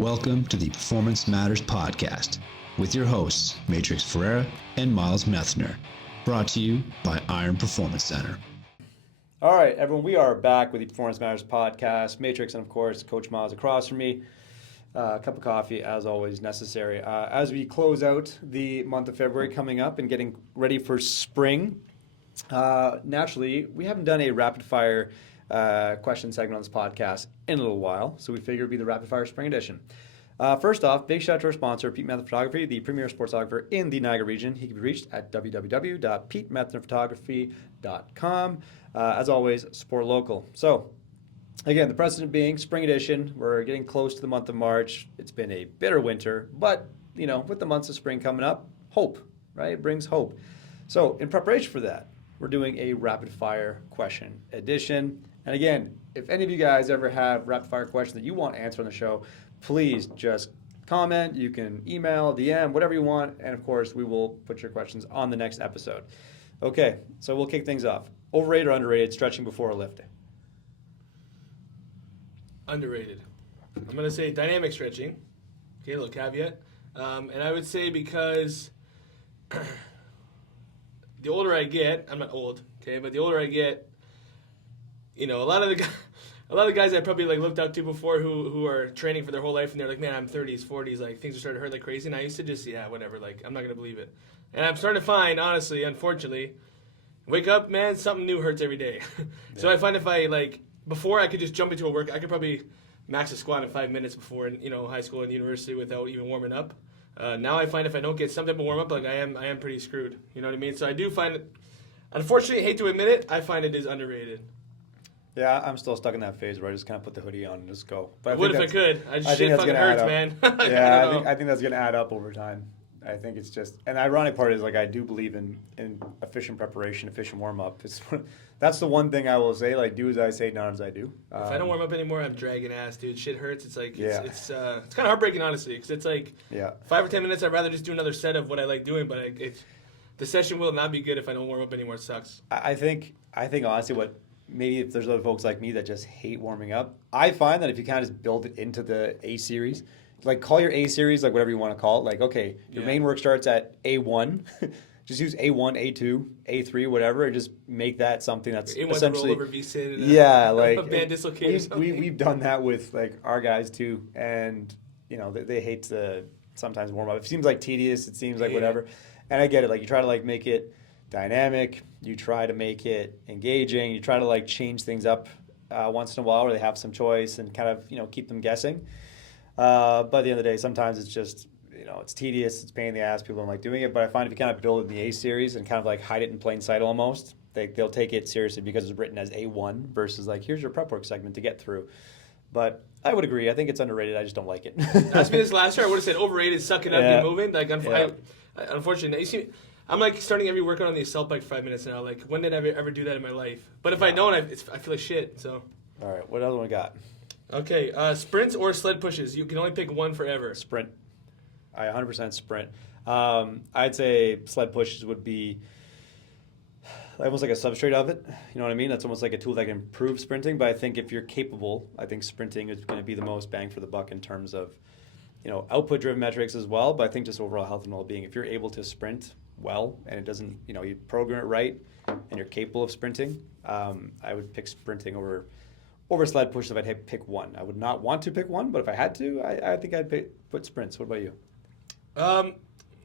Welcome to the Performance Matters Podcast with your hosts, Matrix Ferreira and Miles Methner, brought to you by Iron Performance Center. All right, everyone, we are back with the Performance Matters Podcast. Matrix and, of course, Coach Miles across from me. A cup of coffee, as always, necessary. As we close out the month of February coming up and getting ready for spring, naturally, we haven't done a rapid-fire question segment on this podcast in a little while, so we figured it would be the Rapid Fire Spring Edition. First off, big shout out to our sponsor, Pete Methner Photography, the premier sports photographer in the Niagara region. He can be reached at www.petemethnerphotography.com. As always, support local. So, again, the precedent being Spring Edition. We're getting close to the month of March. It's been a bitter winter, but, you know, with the months of spring coming up, hope, right? It brings hope. So, in preparation for that, we're doing a rapid fire question edition. And again, if any of you guys ever have rapid fire questions that you want answered on the show, please just comment. You can email, DM, whatever you want. And of course, we will put your questions on the next episode. Okay, so we'll kick things off. Overrated or underrated stretching before a lift? Underrated. I'm going to say dynamic stretching. Okay, a little caveat. And I would say because the older I get, I'm not old, okay, but the older I get, you know, a lot of the guys I probably like looked up to before who are training for their whole life, and they're like, man, I'm 30s, 40s, like things are starting to hurt like crazy, and I used to just, yeah, whatever, like I'm not going to believe it. And I'm starting to find, honestly, unfortunately, wake up, man, something new hurts every day. So I find if I, like, before I could just jump into a work, I could probably max a squat in 5 minutes before, you know, high school and university without even warming up. Now I find if I don't get some type of warm up, like I am pretty screwed. You know what I mean? So I do find it, unfortunately, hate to admit it, I find it is underrated. Yeah, I'm still stuck in that phase where I just kind of put the hoodie on and just go. But what if I could? Shit fucking hurts, man. Yeah, I think that's going to add up over time. I think it's just, and the ironic part is, like, I do believe in efficient prepreration, efficient warm-up. That's the one thing I will say, like, do as I say, not as I do. If I don't warm up anymore, I'm dragging ass, dude. Shit hurts. It's like, it's kind of heartbreaking, honestly, because it's like 5 or 10 minutes, I'd rather just do another set of what I like doing, but the session will not be good if I don't warm up anymore. It sucks. I think honestly maybe if there's other folks like me that just hate warming up, I find that if you kind of just build it into the A series, like call your A series like whatever you want to call it, like, okay, your main work starts at A1, just use A1, A2, A3, whatever, and just make that something that's A1's essentially rollover V-sit and like a band dislocation. We've done that with like our guys too, and you know they hate to sometimes warm up. It seems like tedious, it seems like whatever, and I get it. Like you try to like make it dynamic, you try to make it engaging, you try to like change things up once in a while where they have some choice and kind of, you know, keep them guessing. But at the end of the day, sometimes it's just, you know, it's tedious, it's a pain in the ass, people don't like doing it. But I find if you kind of build it in the A series and kind of like hide it in plain sight almost, they'll take it seriously because it's written as A1 versus like, here's your prep work segment to get through. But I would agree. I think it's underrated. I just don't like it. Ask me this last year, I would have said overrated, suck it up, get moving. Like, unfortunately, you see, I'm like starting every workout on the assault bike for 5 minutes now. Like, when did I ever do that in my life? But if I don't, I feel like shit. So. All right, what other one we got? Okay, sprints or sled pushes. You can only pick one forever. Sprint. I 100% sprint. I'd say sled pushes would be almost like a substrate of it. You know what I mean? That's almost like a tool that can improve sprinting. But I think if you're capable, I think sprinting is going to be the most bang for the buck in terms of, you know, output-driven metrics as well. But I think just overall health and well-being. If you're able to sprint well and it doesn't, you know, you program it right and you're capable of sprinting, I would pick sprinting over sled pushes if I'd pick one. I would not want to pick one, but if I had to, I think I'd put sprints. What about you?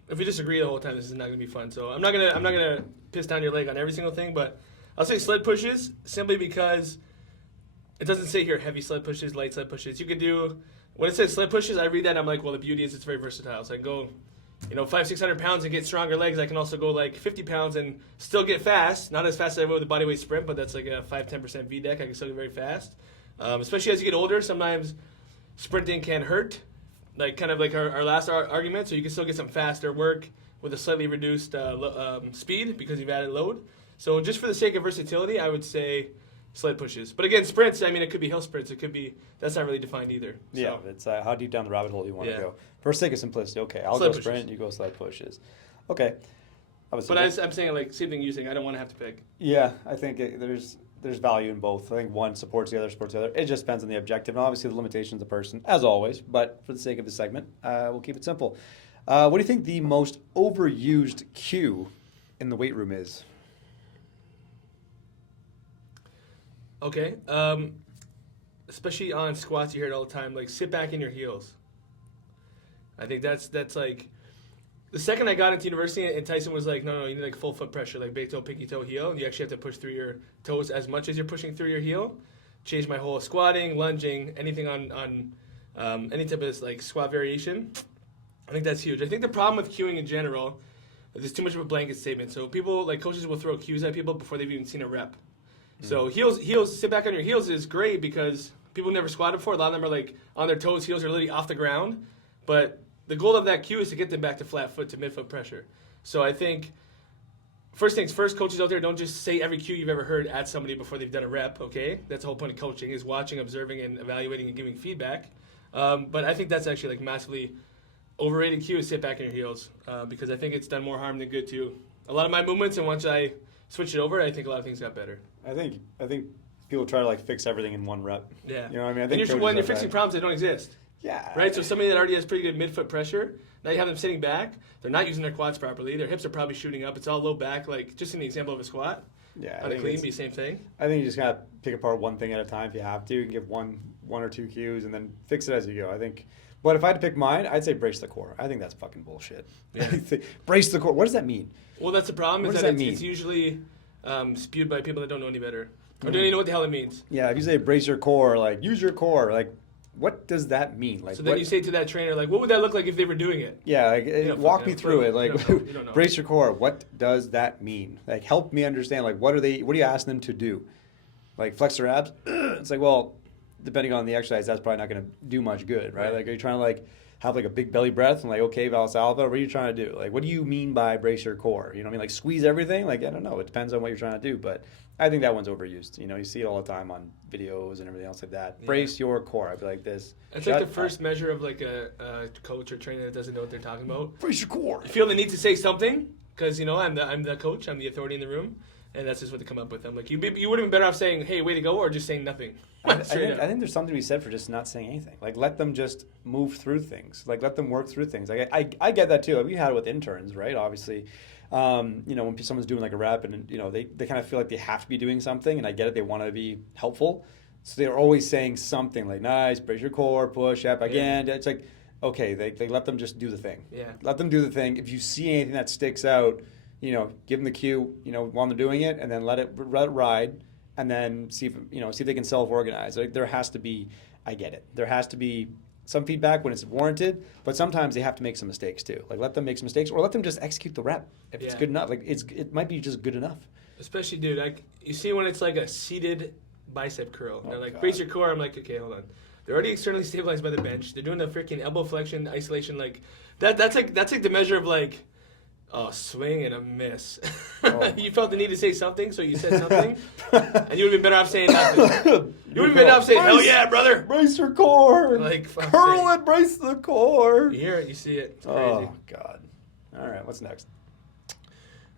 If we disagree the whole time, this is not gonna be fun. So I'm not gonna piss down your leg on every single thing, but I'll say sled pushes simply because it doesn't say here heavy sled pushes, light sled pushes. You could do, when it says sled pushes, I read that and I'm like, well, the beauty is it's very versatile. So I can go, you know, 500-600 pounds and get stronger legs. I can also go like 50 pounds and still get fast. Not as fast as I would with a bodyweight sprint, but that's like a 5-10% V-deck. I can still get very fast. Especially as you get older, sometimes sprinting can hurt. Like kind of like our last argument. So you can still get some faster work with a slightly reduced speed because you've added load. So just for the sake of versatility, I would say sled pushes. But again, sprints, I mean, it could be hill sprints. It could be, that's not really defined either. So. Yeah, it's how deep down the rabbit hole you want to go. For sake of simplicity, okay, I'll sled go sprint, pushes. you go sled pushes. Okay. But I'm saying, like, same thing you saying, I don't want to have to pick. Yeah, I think there's there's value in both. I think one supports the other, supports the other. It just depends on the objective and obviously the limitations of the person, as always. But for the sake of the segment, we'll keep it simple. What do you think the most overused cue in the weight room is? Okay. Especially on squats, you hear it all the time. Like, sit back in your heels. I think that's like the second I got into university and Tyson was like, no, you need like full foot pressure, like big toe, pinky toe, heel. And you actually have to push through your toes as much as you're pushing through your heel. Changed my whole squatting, lunging, anything on any type of like squat variation. I think that's huge. I think the problem with cueing in general, there's too much of a blanket statement. So people, like coaches will throw cues at people before they've even seen a rep. So heels, sit back on your heels is great because people never squatted before. A lot of them are like on their toes, heels are literally off the ground. But the goal of that cue is to get them back to flat foot, to midfoot pressure. So I think, first things first, coaches out there, don't just say every cue you've ever heard at somebody before they've done a rep, okay? That's the whole point of coaching, is watching, observing, and evaluating and giving feedback. But I think that's actually like massively overrated cue is sit back on your heels because I think it's done more harm than good to a lot of my movements, and once I switch it over, I think a lot of things got better. I think people try to like fix everything in one rep. Yeah. You know what I mean? I think when you're fixing problems that don't exist. Yeah. Right? So somebody that already has pretty good midfoot pressure, now you have them sitting back, they're not using their quads properly, their hips are probably shooting up, it's all low back, like just in the example of a squat. Yeah. On a clean, be same thing. I think you just gotta pick apart one thing at a time if you have to. You can give one or two cues and then fix it as you go. I think. But if I had to pick mine, I'd say brace the core. I think that's fucking bullshit. Yeah. Brace the core. What does that mean? Well, that's the problem. What is does that that mean? It's usually spewed by people that don't know any better. Or don't even know what the hell it means. Yeah, if you say brace your core, like use your core, like what does that mean? Like, so then you say to that trainer, like, what would that look like if they were doing it? Yeah, like, walk me through it. Like, you don't know. Brace your core. What does that mean? Like, help me understand. Like, what are you asking them to do? Like, flex their abs? It's like, well, depending on the exercise, that's probably not going to do much good, right? Like, are you trying to like have like a big belly breath and like, okay, Valsalva, what are you trying to do? Like, what do you mean by brace your core? You know what I mean? Like, squeeze everything? Like, I don't know. It depends on what you're trying to do, but I think that one's overused. You know, you see it all the time on videos and everything else like that. Yeah. Brace your core. I'd be like this. It's like the first measure of like a coach or trainer that doesn't know what they're talking about. Brace your core. I feel the need to say something because, you know, I'm the coach. I'm the authority in the room. And that's just what they come up with. I'm like, you would have been better off saying, hey, way to go, or just saying nothing. I think there's something to be said for just not saying anything. Like, let them just move through things. Like, let them work through things. Like, I get that too. Like, we had it with interns, right? Obviously, you know, when someone's doing like a rep and, you know, they kind of feel like they have to be doing something, and I get it. They want to be helpful. So they're always saying something like, nice, brace your core, push up again. Yeah. It's like, okay, they let them just do the thing. Yeah. Let them do the thing. If you see anything that sticks out, you know, give them the cue, you know, while they're doing it, and then let it ride, and then see if they can self-organize. Like, there has to be, I get it. There has to be some feedback when it's warranted, but sometimes they have to make some mistakes too. Like, let them make some mistakes, or let them just execute the rep if it's good enough. Like, it might be just good enough. Especially, dude, like you see when it's like a seated bicep curl. They're like, brace your core. I'm like, okay, hold on. They're already externally stabilized by the bench. They're doing the freaking elbow flexion, isolation. Like that's like the measure of like. Oh, swing and a miss. Oh. You felt the need to say something, so you said something, and you would have been better off saying nothing. You would have been better off saying, hell yeah, brother. Brace your core. Like, curl and brace the core. You hear it, you see it. It's crazy. Oh, God. All right, what's next?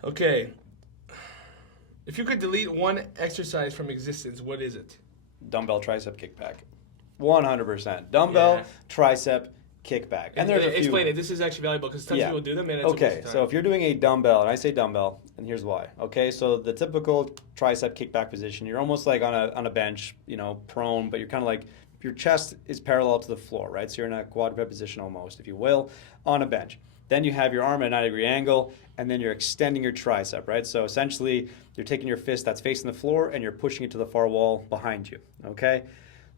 Okay. If you could delete one exercise from existence, what is it? Dumbbell tricep kickback. 100%. Dumbbell tricep kickback. And there's explain it. This is actually valuable because tons of people do them. And it's okay, so if you're doing a dumbbell, and I say dumbbell, and here's why. Okay, so the typical tricep kickback position, you're almost like on a bench, you know, prone, but you're kind of like your chest is parallel to the floor, right? So you're in a quadruped position almost, if you will, on a bench. Then you have your arm at a 90-degree angle, and then you're extending your tricep, right? So essentially, you're taking your fist that's facing the floor, and you're pushing it to the far wall behind you. Okay.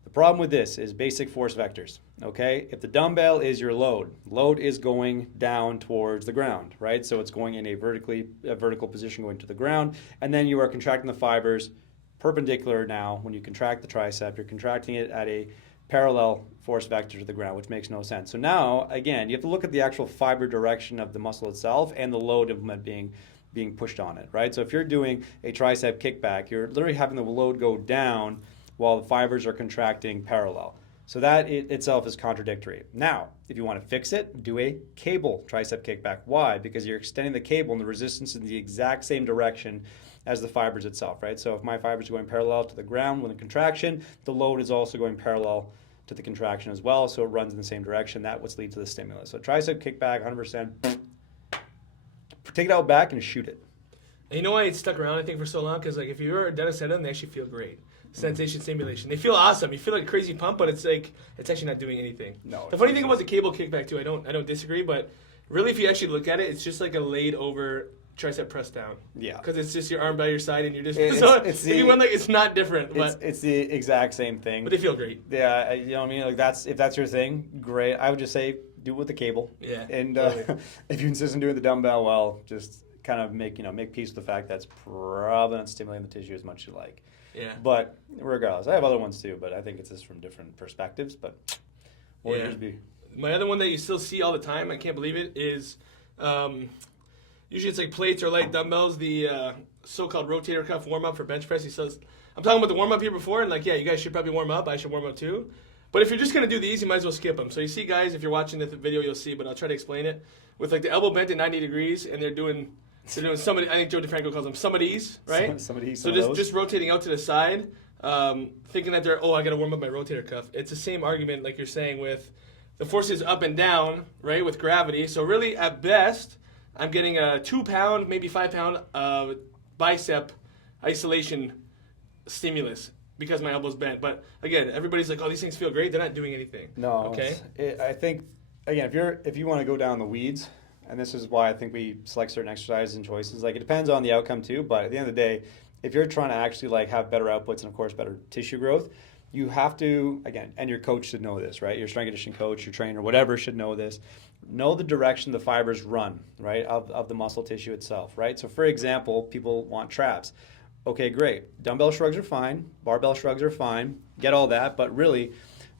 The problem with this is basic force vectors, okay? If the dumbbell is your load is going down towards the ground, right? So it's going in a vertical position going to the ground, and then you are contracting the fibers perpendicular now. When you contract the tricep, you're contracting it at a parallel force vector to the ground, which makes no sense. So now, again, you have to look at the actual fiber direction of the muscle itself and the load implement being pushed on it, right? So if you're doing a tricep kickback, you're literally having the load go down while the fibers are contracting parallel. So that itself is contradictory. Now, if you want to fix it, do a cable tricep kickback. Why? Because you're extending the cable and the resistance in the exact same direction as the fibers itself, right? So if my fibers are going parallel to the ground with a contraction, the load is also going parallel to the contraction as well, so it runs in the same direction. That what leads to the stimulus. So tricep kickback, 100%. Take it out back and shoot it. And you know why it stuck around, I think, for so long? Because like if you're a dentist at them, they actually feel great. Sensation stimulation. They feel awesome. You feel like a crazy pump, but it's like it's actually not doing anything. No. The funny thing about the cable kickback too, I don't disagree, but really if you actually look at it, it's just like a laid over tricep press down. Yeah. Because it's just your arm by your side and you're just if you went like it's not different, but it's the exact same thing. But they feel great. Yeah, you know what I mean? Like if that's your thing, great. I would just say do it with the cable. Yeah. And totally. if you insist on doing the dumbbell, well, just kind of make peace with the fact that's probably not stimulating the tissue as much as you like. Yeah. But regardless, I have other ones too, but I think it's just from different perspectives. But what would yours be? My other one that you still see all the time, I can't believe it, is usually it's like plates or light dumbbells, the so-called rotator cuff warm-up for bench press. He says, I'm talking about the warm-up here before, and like, yeah, you guys should probably warm up. I should warm up too. But if you're just going to do these, you might as well skip them. So you see, guys, if you're watching the video, you'll see, but I'll try to explain it. With like the elbow bent at 90 degrees, and they're doing some of, I think Joe DeFranco calls them some of these, right? Some of these. So just rotating out to the side, thinking that I got to warm up my rotator cuff. It's the same argument like you're saying with the forces up and down, right, with gravity. So really, at best, I'm getting a 2-pound, maybe 5-pound bicep isolation stimulus because my elbow's bent. But again, everybody's like, oh, these things feel great. They're not doing anything. No. Okay. I think, again, if you want to go down the weeds, and this is why I think we select certain exercises and choices. Like it depends on the outcome too, but at the end of the day, if you're trying to actually like have better outputs and of course better tissue growth, you have to, again, and your coach should know this, right? Your strength conditioning coach, your trainer, whatever should know this. Know the direction the fibers run, right, of the muscle tissue itself, right? So for example, people want traps. Okay, great. Dumbbell shrugs are fine. Barbell shrugs are fine. Get all that, but really,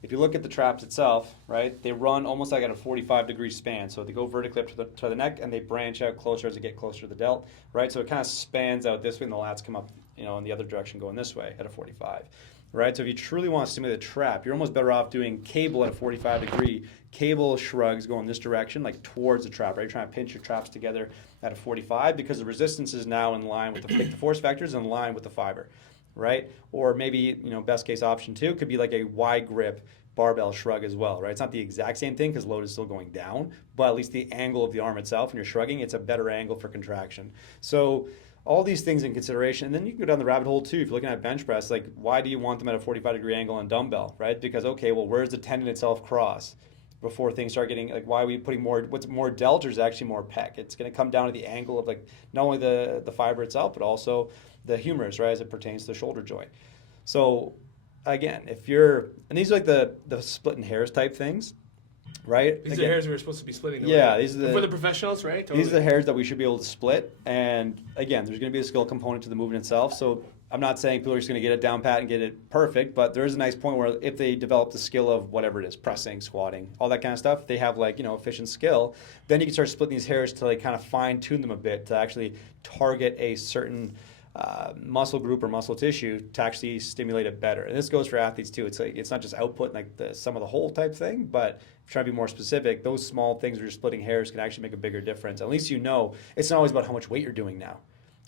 if you look at the traps itself, right, they run almost like at a 45-degree span. So they go vertically up to the neck, and they branch out closer as they get closer to the delt, right? So it kind of spans out this way, and the lats come up, in the other direction going this way at a 45, right? So if you truly want to stimulate the trap, you're almost better off doing cable at a 45-degree, cable shrugs going this direction, like towards the trap, right? You're trying to pinch your traps together at a 45 because the resistance is now in line with the force vectors in line with the fiber, right? Or maybe, best case option two could be like a wide grip barbell shrug as well, right? It's not the exact same thing because load is still going down, but at least the angle of the arm itself when you're shrugging, it's a better angle for contraction. So all these things in consideration, and then you can go down the rabbit hole too. If you're looking at bench press, like why do you want them at a 45-degree angle on dumbbell, right? Because, okay, well, where's the tendon itself cross before things start getting, like why are we putting what's more delt or is actually more pec? It's going to come down to the angle of like not only the fiber itself, but also the humerus, right, as it pertains to the shoulder joint. So again, and these are like the splitting hairs type things, right? These are hairs we're supposed to be splitting. These are for the professionals, right? Totally. These are the hairs that we should be able to split. And again, there's going to be a skill component to the movement itself. So I'm not saying people are just going to get it down pat and get it perfect, but there is a nice point where if they develop the skill of whatever it is, pressing, squatting, all that kind of stuff, they have like, efficient skill, then you can start splitting these hairs to like kind of fine tune them a bit to actually target a certain muscle group or muscle tissue to actually stimulate it better. And this goes for athletes too. It's like it's not just output like the sum of the whole type thing, but if you're trying to be more specific, those small things where you're splitting hairs can actually make a bigger difference. At least it's not always about how much weight you're doing now,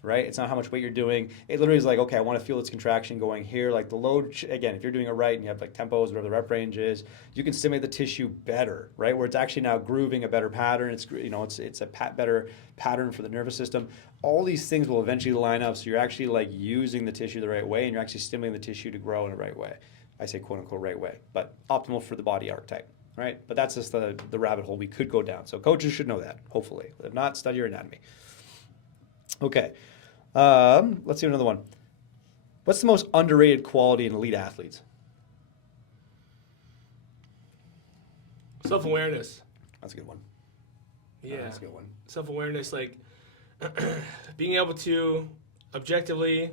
right? It's not how much weight you're doing. It literally is like, okay, I want to feel this contraction going here. Like the load, again, if you're doing it right and you have like tempos, whatever the rep range is, you can stimulate the tissue better, right? Where it's actually now grooving a better pattern. It's a better pattern for the nervous system. All these things will eventually line up, so you're actually like using the tissue the right way, and you're actually stimulating the tissue to grow in the right way. I say quote unquote right way, but optimal for the body archetype, right? But that's just the rabbit hole we could go down. So coaches should know that, hopefully. If not, study your anatomy. Okay, let's see another one. What's the most underrated quality in elite athletes? Self-awareness. That's a good one. Yeah, that's a good one. Self-awareness, like being able to objectively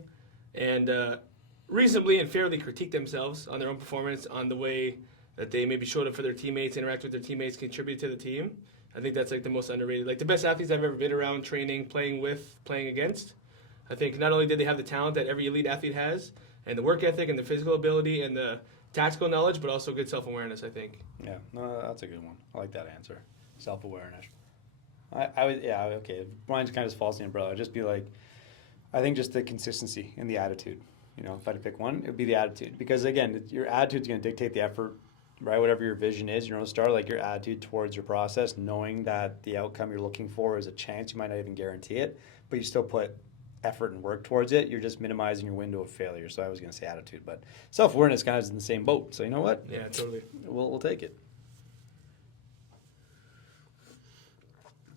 and reasonably and fairly critique themselves on their own performance, on the way that they maybe showed up for their teammates, interact with their teammates, contribute to the team. I think that's like the most underrated. Like the best athletes I've ever been around, training, playing with, playing against. I think not only did they have the talent that every elite athlete has, and the work ethic and the physical ability and the tactical knowledge, but also good self-awareness, I think. Yeah, no, that's a good one. I like that answer. Self-awareness. I would, okay. Brian's kind of false in the umbrella. I'd just be like, I think just the consistency and the attitude. You know, if I had to pick one, it would be the attitude. Because again, your attitude's going to dictate the effort, right? Whatever your vision is, your North Star, like your attitude towards your process, knowing that the outcome you're looking for is a chance. You might not even guarantee it, but you still put effort and work towards it. You're just minimizing your window of failure. So I was going to say attitude, but self-awareness kind of is in the same boat. So you know what? Yeah, totally. We'll take it.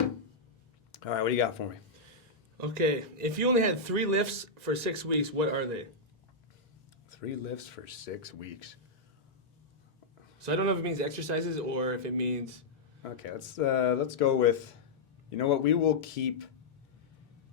All right, what do you got for me? Okay, if you only had 3 lifts for 6 weeks, what are they? 3 lifts for 6 weeks. So I don't know if it means exercises or if it means... Okay, let's go with, you know what, we will keep,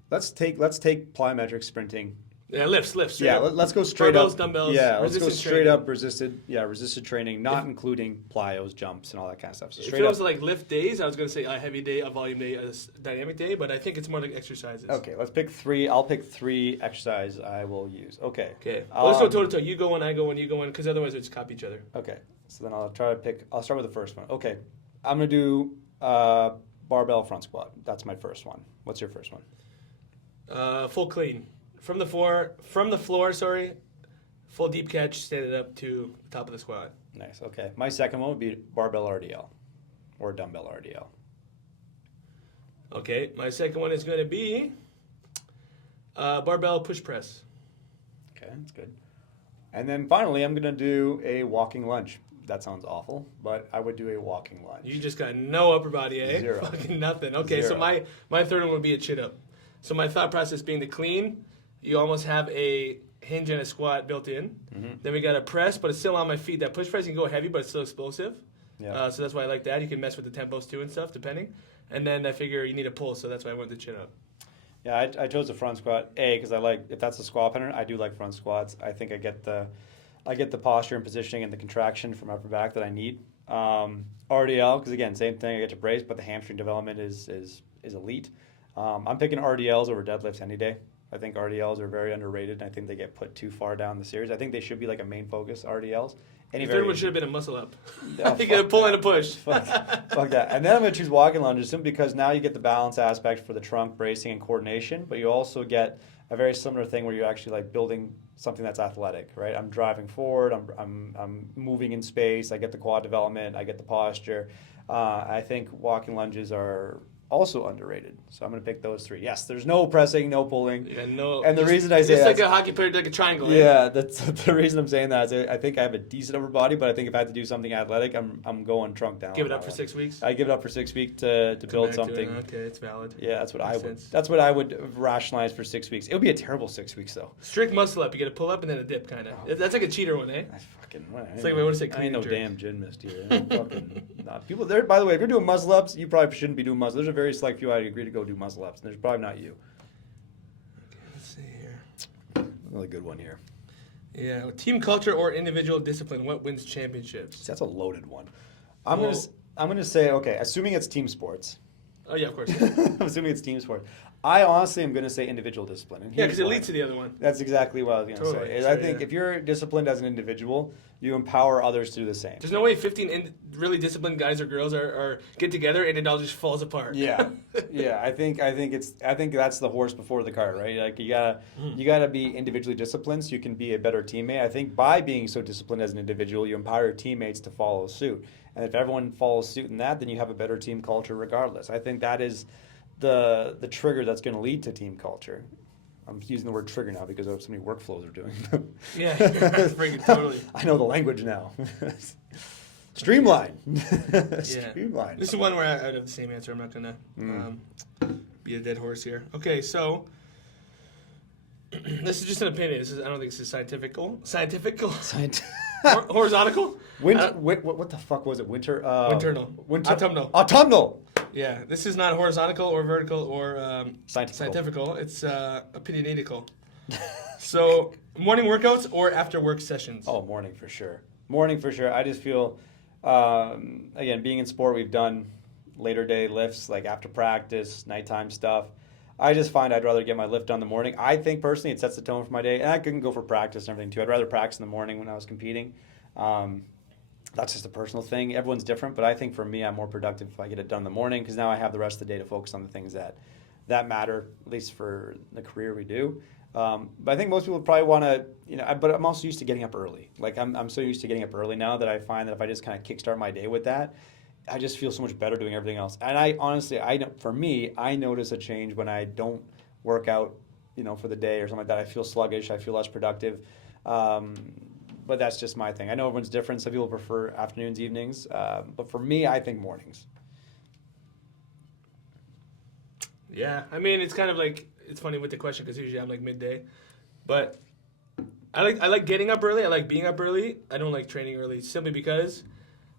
let's take plyometric sprinting. Yeah, lifts. Yeah, let's go straight Barbells, up. dumbbells, Yeah, let's go straight training. up resisted training, not including plyos, jumps, and all that kind of stuff. So If straight it up. was like lift days, I was going to say a heavy day, a volume day, a dynamic day, but I think it's more like exercises. Okay, let's pick 3. I'll pick 3 exercises I will use. Okay. Okay, well, let's go toe-to-toe. You go one, I go one, you go one, because otherwise we just copy each other. Okay, so then I'll start with the first one. Okay, I'm going to do barbell front squat. That's my first one. What's your first one? Full clean. From the floor, full deep catch, stand it up to the top of the squat. Nice, okay. My second one would be barbell RDL or dumbbell RDL. Okay, my second one is going to be barbell push press. Okay, that's good. And then finally, I'm going to do a walking lunge. That sounds awful, but I would do a walking lunge. You just got no upper body, eh? 0. Fucking nothing. Okay, 0. so my third one would be a chin up. So my thought process being the clean, you almost have a hinge and a squat built in. Mm-hmm. Then we got a press, but it's still on my feet. That push press, you can go heavy, but it's still explosive. Yeah. So that's why I like that. You can mess with the tempos too and stuff, depending. And then I figure you need a pull, so that's why I went the chin up. Yeah, I chose the front squat, because I like, if that's a squat pattern, I do like front squats. I think I get the posture and positioning and the contraction from upper back that I need. RDL, because again, same thing, I get to brace, but the hamstring development is elite. I'm picking RDLs over deadlifts any day. I think RDLs are very underrated, and I think they get put too far down the series. I think they should be like a main focus, RDLs. The third one should have been a muscle up. Oh, I think a pull and a push. Fuck that. And then I'm going to choose walking lunges simply because now you get the balance aspect for the trunk, bracing, and coordination, but you also get a very similar thing where you're actually like building something that's athletic, right? I'm driving forward, I'm moving in space, I get the quad development, I get the posture. I think walking lunges are also underrated. So I'm going to pick those 3. Yes, there's no pressing, no pulling. Yeah, no. And the reason I say it's that, like a hockey player, like a triangle. yeah, that's the reason I'm saying that. Is I think I have a decent upper body, but I think if I had to do something athletic, I'm going trunk down. Give it up for 6 weeks. I give it up for 6 weeks to build something. Okay, it's valid. Yeah, that's what Makes I would. sense. That's what I would rationalize for 6 weeks. It would be a terrible 6 weeks though. Strict muscle up. You get a pull up and then a dip, kind of. Oh. That's like a cheater one, eh? I fucking. It's like, wait, what is it? I ain't no Clean damn gymnast here. I'm fucking not. People there. By the way, if you're doing muscle ups, you probably shouldn't be doing muscle. There's a very select few I agree to go do muscle ups, and there's probably not you. Okay, let's see here. Really good one here. Yeah, team culture or individual discipline. What wins championships? See, that's a loaded one. Well- I'm gonna say okay. Assuming it's team sports. Oh yeah, of course. I'm assuming it's team sport. I honestly am going to say individual discipline. And Yeah, here's because it why. leads to the other one. That's exactly what I was going to Totally, say. Is sure, I think yeah. if you're disciplined as an individual, you empower others to do the same. There's no way 15 really disciplined guys or girls are get together and it all just falls apart. Yeah, yeah. I think that's the horse before the cart, right? Like you gotta be individually disciplined so you can be a better teammate. I think by being so disciplined as an individual, you empower your teammates to follow suit. And if everyone follows suit in that, then you have a better team culture regardless. I think that is the trigger that's going to lead to team culture. I'm using the word trigger now because of so many workflows are doing. Yeah, freaking totally. I know the language now. Streamline. Yeah. Streamline. This is one where I'd have the same answer. I'm not going to be a dead horse here. Okay, so this is just an opinion. I don't think this is scientifical. Horizontal? What the fuck was it? Winternal. Autumnal. Autumnal. Yeah, this is not horizontal or vertical or Scientifical. It's opinionatical. So, morning workouts or after work sessions? Oh, morning for sure. Morning for sure. I just feel, again, being in sport, we've done later day lifts, like after practice, nighttime stuff. I just find I'd rather get my lift done in the morning. I think personally it sets the tone for my day. And I couldn't go for practice and everything too. I'd rather practice in the morning when I was competing. That's just a personal thing. Everyone's different, but I think for me, I'm more productive if I get it done in the morning because now I have the rest of the day to focus on the things that that matter, at least for the career we do. But I think most people probably want to, but I'm also used to getting up early. Like I'm so used to getting up early now that I find that if I just kind of kickstart my day with that, I just feel so much better doing everything else. And I honestly, for me, I notice a change when I don't work out, for the day or something like that. I feel sluggish. I feel less productive. But that's just my thing. I know everyone's different. Some people prefer afternoons, evenings. But for me, I think mornings. Yeah, I mean, it's kind of like, it's funny with the question because usually I'm like midday. But I like getting up early. I like being up early. I don't like training early simply because,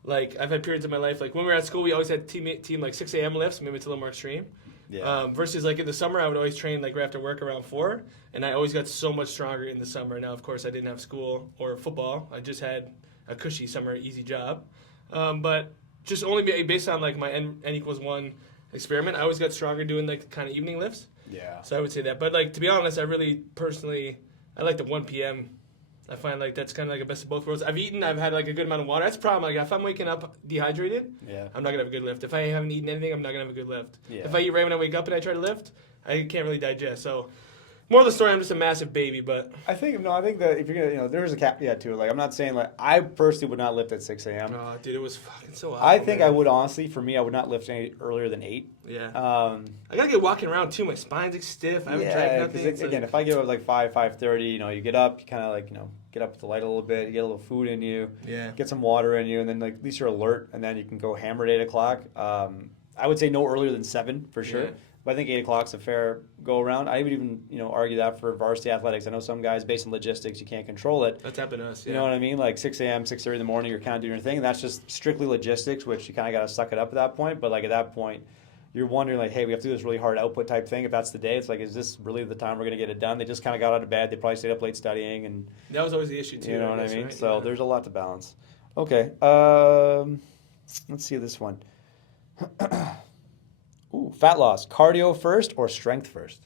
like, I've had periods in my life, like when we were at school, we always had team like 6 a.m. lifts. Maybe it's a little more extreme. Yeah. Versus like in the summer, I would always train like right after work around 4, and I always got so much stronger in the summer. Now, of course, I didn't have school or football. I just had a cushy summer, easy job. But just only based on like my N=1 experiment, I always got stronger doing like kind of evening lifts. Yeah. So I would say that. But like to be honest, I really personally I like the 1 p.m. I find like that's kind of like a best of both worlds. I've had like a good amount of water. That's the problem. Like if I'm waking up dehydrated, I'm not gonna have a good lift. If I haven't eaten anything, I'm not gonna have a good lift. Yeah. If I eat right when I wake up and I try to lift, I can't really digest. So, more of the story, I'm just a massive baby. But I think that if you're gonna, there's a caveat to it. Like I'm not saying like I personally would not lift at 6 a.m. oh, dude, it was fucking so hot. I think I would honestly. For me, I would not lift any earlier than 8. Yeah. I gotta get walking around too. My spine's like stiff. I haven't drank nothing. Because again, if I get up at like 5:30, you get up, you kind of like get up with the light a little bit, you get a little food in you, get some water in you, and then like at least you're alert, and then you can go hammer at 8 o'clock. I would say no earlier than 7 for sure. Yeah. But I think 8 o'clock's a fair go around. I would even, argue that for varsity athletics. I know some guys, based on logistics, you can't control it. That's happened to us. Yeah. You know what I mean? Like 6 a.m., 6:30 in the morning, you're kind of doing your thing. And that's just strictly logistics, which you kind of got to suck it up at that point. But like at that point, you're wondering like, hey, we have to do this really hard output type thing. If that's the day, it's like, is this really the time we're going to get it done? They just kind of got out of bed. They probably stayed up late studying, and that was always the issue too. You know what I mean? Right? So there's a lot to balance. Okay, let's see this one. Ooh, fat loss, cardio first or strength first?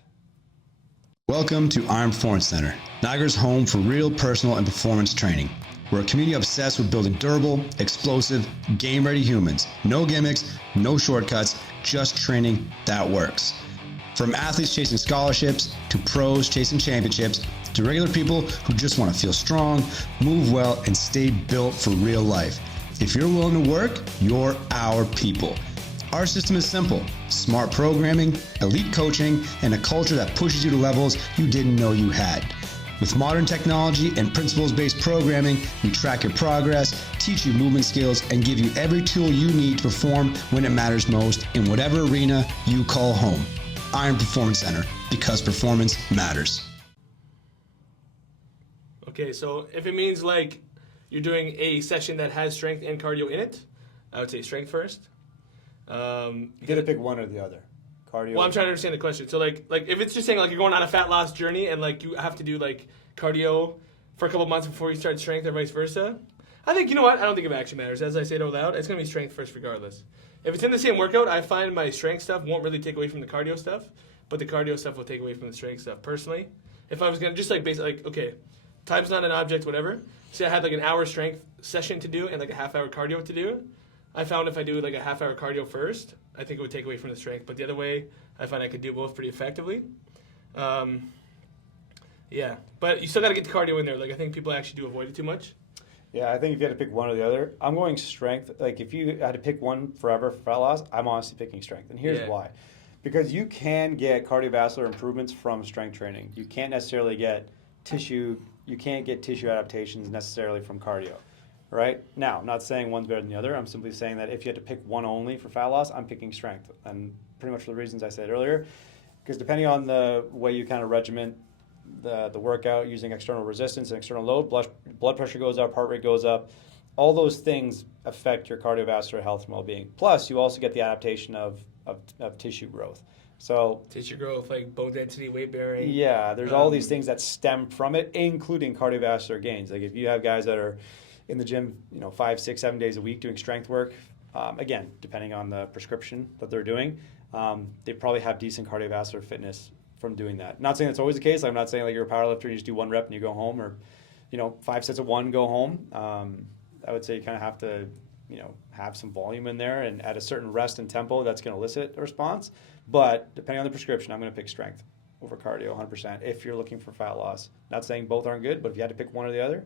Welcome to Iron Performance Center, Niagara's home for real personal and performance training. We're a community obsessed with building durable, explosive, game-ready humans. No gimmicks, no shortcuts, just training that works. From athletes chasing scholarships, to pros chasing championships, to regular people who just want to feel strong, move well, and stay built for real life. If you're willing to work, you're our people. Our system is simple: smart programming, elite coaching, and a culture that pushes you to levels you didn't know you had. With modern technology and principles-based programming, we track your progress, teach you movement skills, and give you every tool you need to perform when it matters most in whatever arena you call home. Iron Performance Center, because performance matters. Okay, so if it means like you're doing a session that has strength and cardio in it, I would say strength first. You gotta pick one or the other. Cardio. Well, I'm trying to understand the question. So like if it's just saying like you're going on a fat loss journey and like you have to do like cardio for a couple months before you start strength or vice versa, I think, you know what? I don't think it actually matters. As I say it out loud, it's gonna be strength first regardless. If it's in the same workout, I find my strength stuff won't really take away from the cardio stuff, but the cardio stuff will take away from the strength stuff. Personally, if I was gonna just like basically like, okay, time's not an object, whatever. Say I had like an hour strength session to do and like a half hour cardio to do. I found if I do like a half hour cardio first, I think it would take away from the strength. But the other way, I find I could do both pretty effectively. Yeah, but you still got to get the cardio in there. Like I think people actually do avoid it too much. Yeah, I think if you had to pick one or the other, I'm going strength. Like if you had to pick one forever for fat loss, I'm honestly picking strength. And here's why. Because you can get cardiovascular improvements from strength training. You can't necessarily get tissue adaptations necessarily from cardio. Right? Now, I'm not saying one's better than the other. I'm simply saying that if you had to pick one only for fat loss, I'm picking strength. And pretty much for the reasons I said earlier. Because depending on the way you kind of regiment the workout using external resistance and external load, blood pressure goes up, heart rate goes up. All those things affect your cardiovascular health and well-being. Plus, you also get the adaptation of tissue growth. So tissue growth, like bone density, weight bearing. Yeah, there's all these things that stem from it, including cardiovascular gains. Like if you have guys that are in the gym, 5, 6, 7 days a week doing strength work, again, depending on the prescription that they're doing, they probably have decent cardiovascular fitness from doing that. Not saying that's always the case. I'm not saying like you're a powerlifter, you just do 1 rep and you go home, or 5 sets of 1, go home. I would say you kind of have to have some volume in there, and at a certain rest and tempo, that's going to elicit a response. But depending on the prescription, I'm going to pick strength over cardio 100% if you're looking for fat loss. Not saying both aren't good, but if you had to pick one or the other,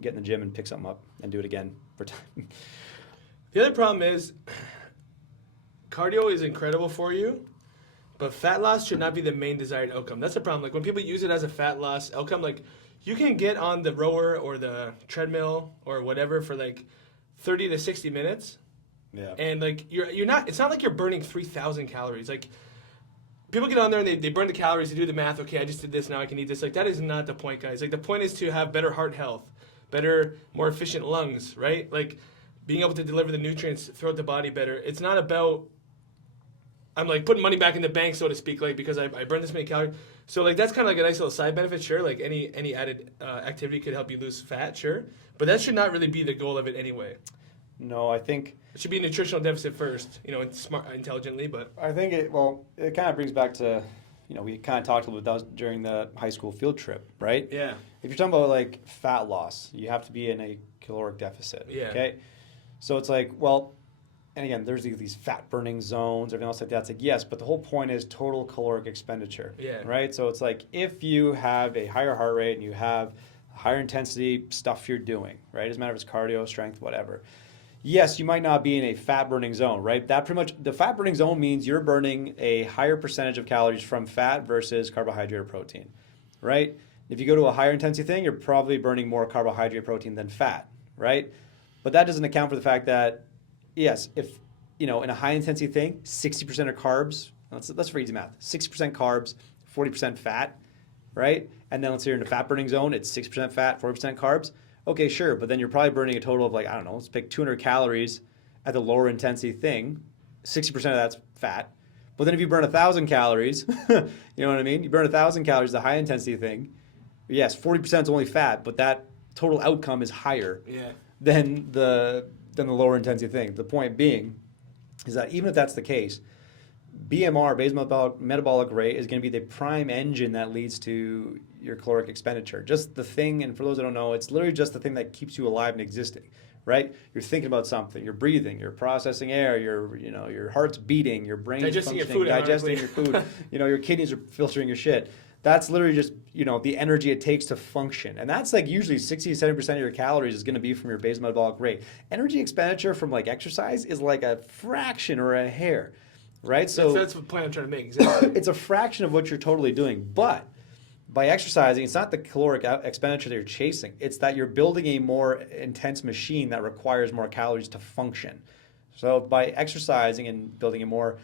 get in the gym and pick something up and do it again for time. The other problem is cardio is incredible for you, but fat loss should not be the main desired outcome. That's the problem. Like when people use it as a fat loss outcome, like you can get on the rower or the treadmill or whatever for like 30 to 60 minutes. Yeah. And like you're not, it's not like you're burning 3,000 calories. Like people get on there and they burn the calories, they do the math, okay, I just did this, now I can eat this. Like that is not the point, guys. Like the point is to have better heart health, better, more efficient lungs, right? Like being able to deliver the nutrients throughout the body better. It's not about, I'm like putting money back in the bank, so to speak, like because I burned this many calories. So like that's kind of like a nice little side benefit, sure. Like any added activity could help you lose fat, sure. But that should not really be the goal of it anyway. No, I think it should be a nutritional deficit first, and smart, intelligently. But I think it kind of brings back to, we kind of talked a little bit about that during the high school field trip, right? yeah, If you're talking about like fat loss, you have to be in a caloric deficit. Yeah. Okay. So it's like, well, and again, there's these fat burning zones, everything else like that. It's like, yes, but the whole point is total caloric expenditure. Yeah. Right. So it's like if you have a higher heart rate and you have higher intensity stuff you're doing, right? It doesn't matter if it's cardio, strength, whatever. Yes, you might not be in a fat burning zone, right? That pretty much, the fat burning zone means you're burning a higher percentage of calories from fat versus carbohydrate or protein, right? If you go to a higher intensity thing, you're probably burning more carbohydrate protein than fat, right? But that doesn't account for the fact that, yes, if, in a high intensity thing, 60% are carbs, let's for easy math, 60% carbs, 40% fat, right? And then let's say you're in a fat burning zone, it's 6% fat, 40% carbs. Okay, sure, but then you're probably burning a total of like, I don't know, let's pick 200 calories at the lower intensity thing. 60% of that's fat. But then if you burn 1,000 calories, you know what I mean? You burn 1,000 calories, the high intensity thing. Yes, 40% is only fat, but that total outcome is higher than the lower intensity thing. The point being is that even if that's the case, BMR, basal metabolic rate, is going to be the prime engine that leads to your caloric expenditure. Just the thing, and for those that don't know, it's literally just the thing that keeps you alive and existing, right? You're thinking about something, you're breathing, you're processing air, your heart's beating, your brain's digesting functioning, digesting your food, your kidneys are filtering your shit. That's literally just, the energy it takes to function. And that's like usually 60 to 70% of your calories is going to be from your basal metabolic rate. Energy expenditure from like exercise is like a fraction or a hair. Right, so that's the point I'm trying to make. Exactly. It's a fraction of what you're totally doing, but by exercising, it's not the caloric expenditure that you're chasing. It's that you're building a more intense machine that requires more calories to function. So by exercising and building a more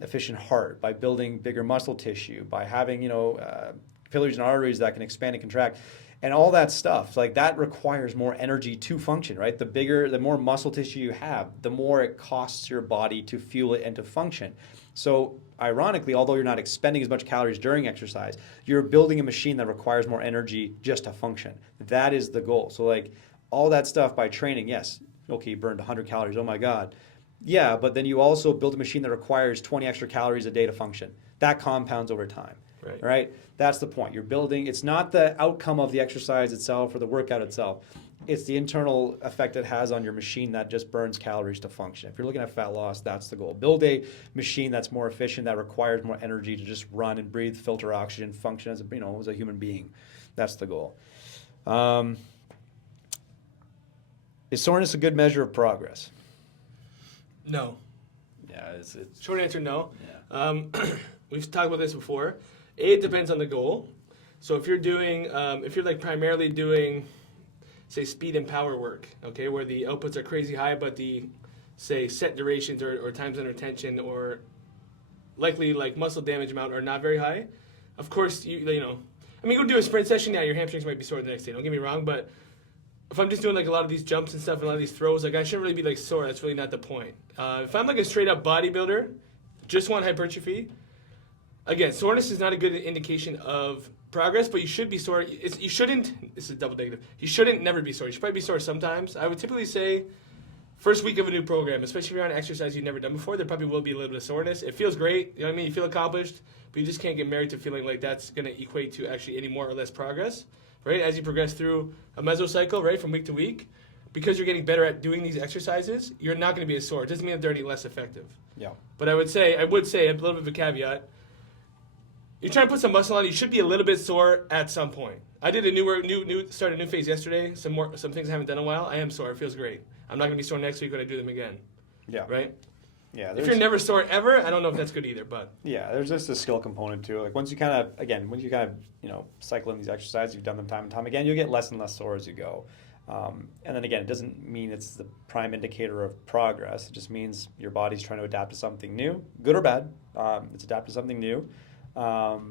efficient heart, by building bigger muscle tissue, by having capillaries and arteries that can expand and contract, and all that stuff, like that requires more energy to function, right? The more muscle tissue you have, the more it costs your body to fuel it and to function. So ironically, although you're not expending as much calories during exercise, you're building a machine that requires more energy just to function. That is the goal. So like all that stuff by training, yes, okay, you burned 100 calories, oh my God. Yeah, but then you also build a machine that requires 20 extra calories a day to function. That compounds over time. Right? That's the point. You're building, it's not the outcome of the exercise itself or the workout itself. It's the internal effect it has on your machine that just burns calories to function. If you're looking at fat loss, that's the goal. Build a machine that's more efficient, that requires more energy to just run and breathe, filter oxygen, function as a human being. That's the goal. Is soreness a good measure of progress? No. Yeah, it's Short answer, no. Yeah. We've talked about this before. It depends on the goal. So if you're doing, if you're like primarily doing, say, speed and power work, okay, where the outputs are crazy high, but the, say, set durations or times under tension or likely like muscle damage amount are not very high, of course, go do a sprint session, yeah, your hamstrings might be sore the next day, don't get me wrong, but if I'm just doing like a lot of these jumps and stuff and a lot of these throws, like I shouldn't really be like sore. That's really not the point. If I'm like a straight up bodybuilder, just want hypertrophy, again, soreness is not a good indication of progress, but you should be sore. You shouldn't, this is double negative, you shouldn't never be sore. You should probably be sore sometimes. I would typically say first week of a new program, especially if you're on an exercise you've never done before, there probably will be a little bit of soreness. It feels great, you know what I mean? You feel accomplished, but you just can't get married to feeling like that's going to equate to actually any more or less progress, right? As you progress through a mesocycle, right, from week to week, because you're getting better at doing these exercises, you're not going to be as sore. It doesn't mean that they're any less effective. Yeah. But I would say a little bit of a caveat. You're trying to put some muscle on. You should be a little bit sore at some point. I did started a new phase yesterday. Some things I haven't done in a while. I am sore. It feels great. I'm not going to be sore next week when I do them again. Yeah. Right? Yeah. If you're never sore ever, I don't know if that's good either. But yeah, there's just a skill component to it. Like once you kind of cycle in these exercises, you've done them time and time again, you'll get less and less sore as you go. And then again, it doesn't mean it's the prime indicator of progress. It just means your body's trying to adapt to something new, good or bad. It's adapt to something new. But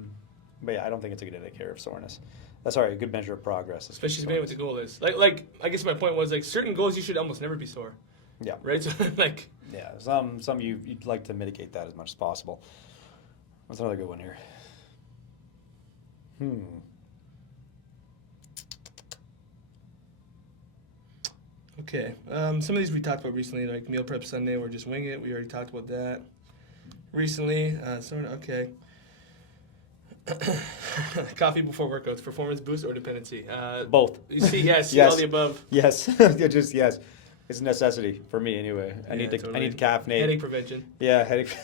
yeah, I don't think it's a good indicator of soreness. That's a good measure of progress. Especially depending what the goal is. Like I guess my point was like certain goals you should almost never be sore. Yeah. Right. So like. Yeah. Some you'd like to mitigate that as much as possible. What's another good one here? Okay. Some of these we talked about recently, like meal prep Sunday or just wing it. We already talked about that recently. Okay. Coffee before workouts, performance boost or dependency? Both. You see, yes, Yes. all the above. Yes. Just yes. It's a necessity for me anyway. I need Totally. to caffeinate. Headache prevention. Yeah, headache.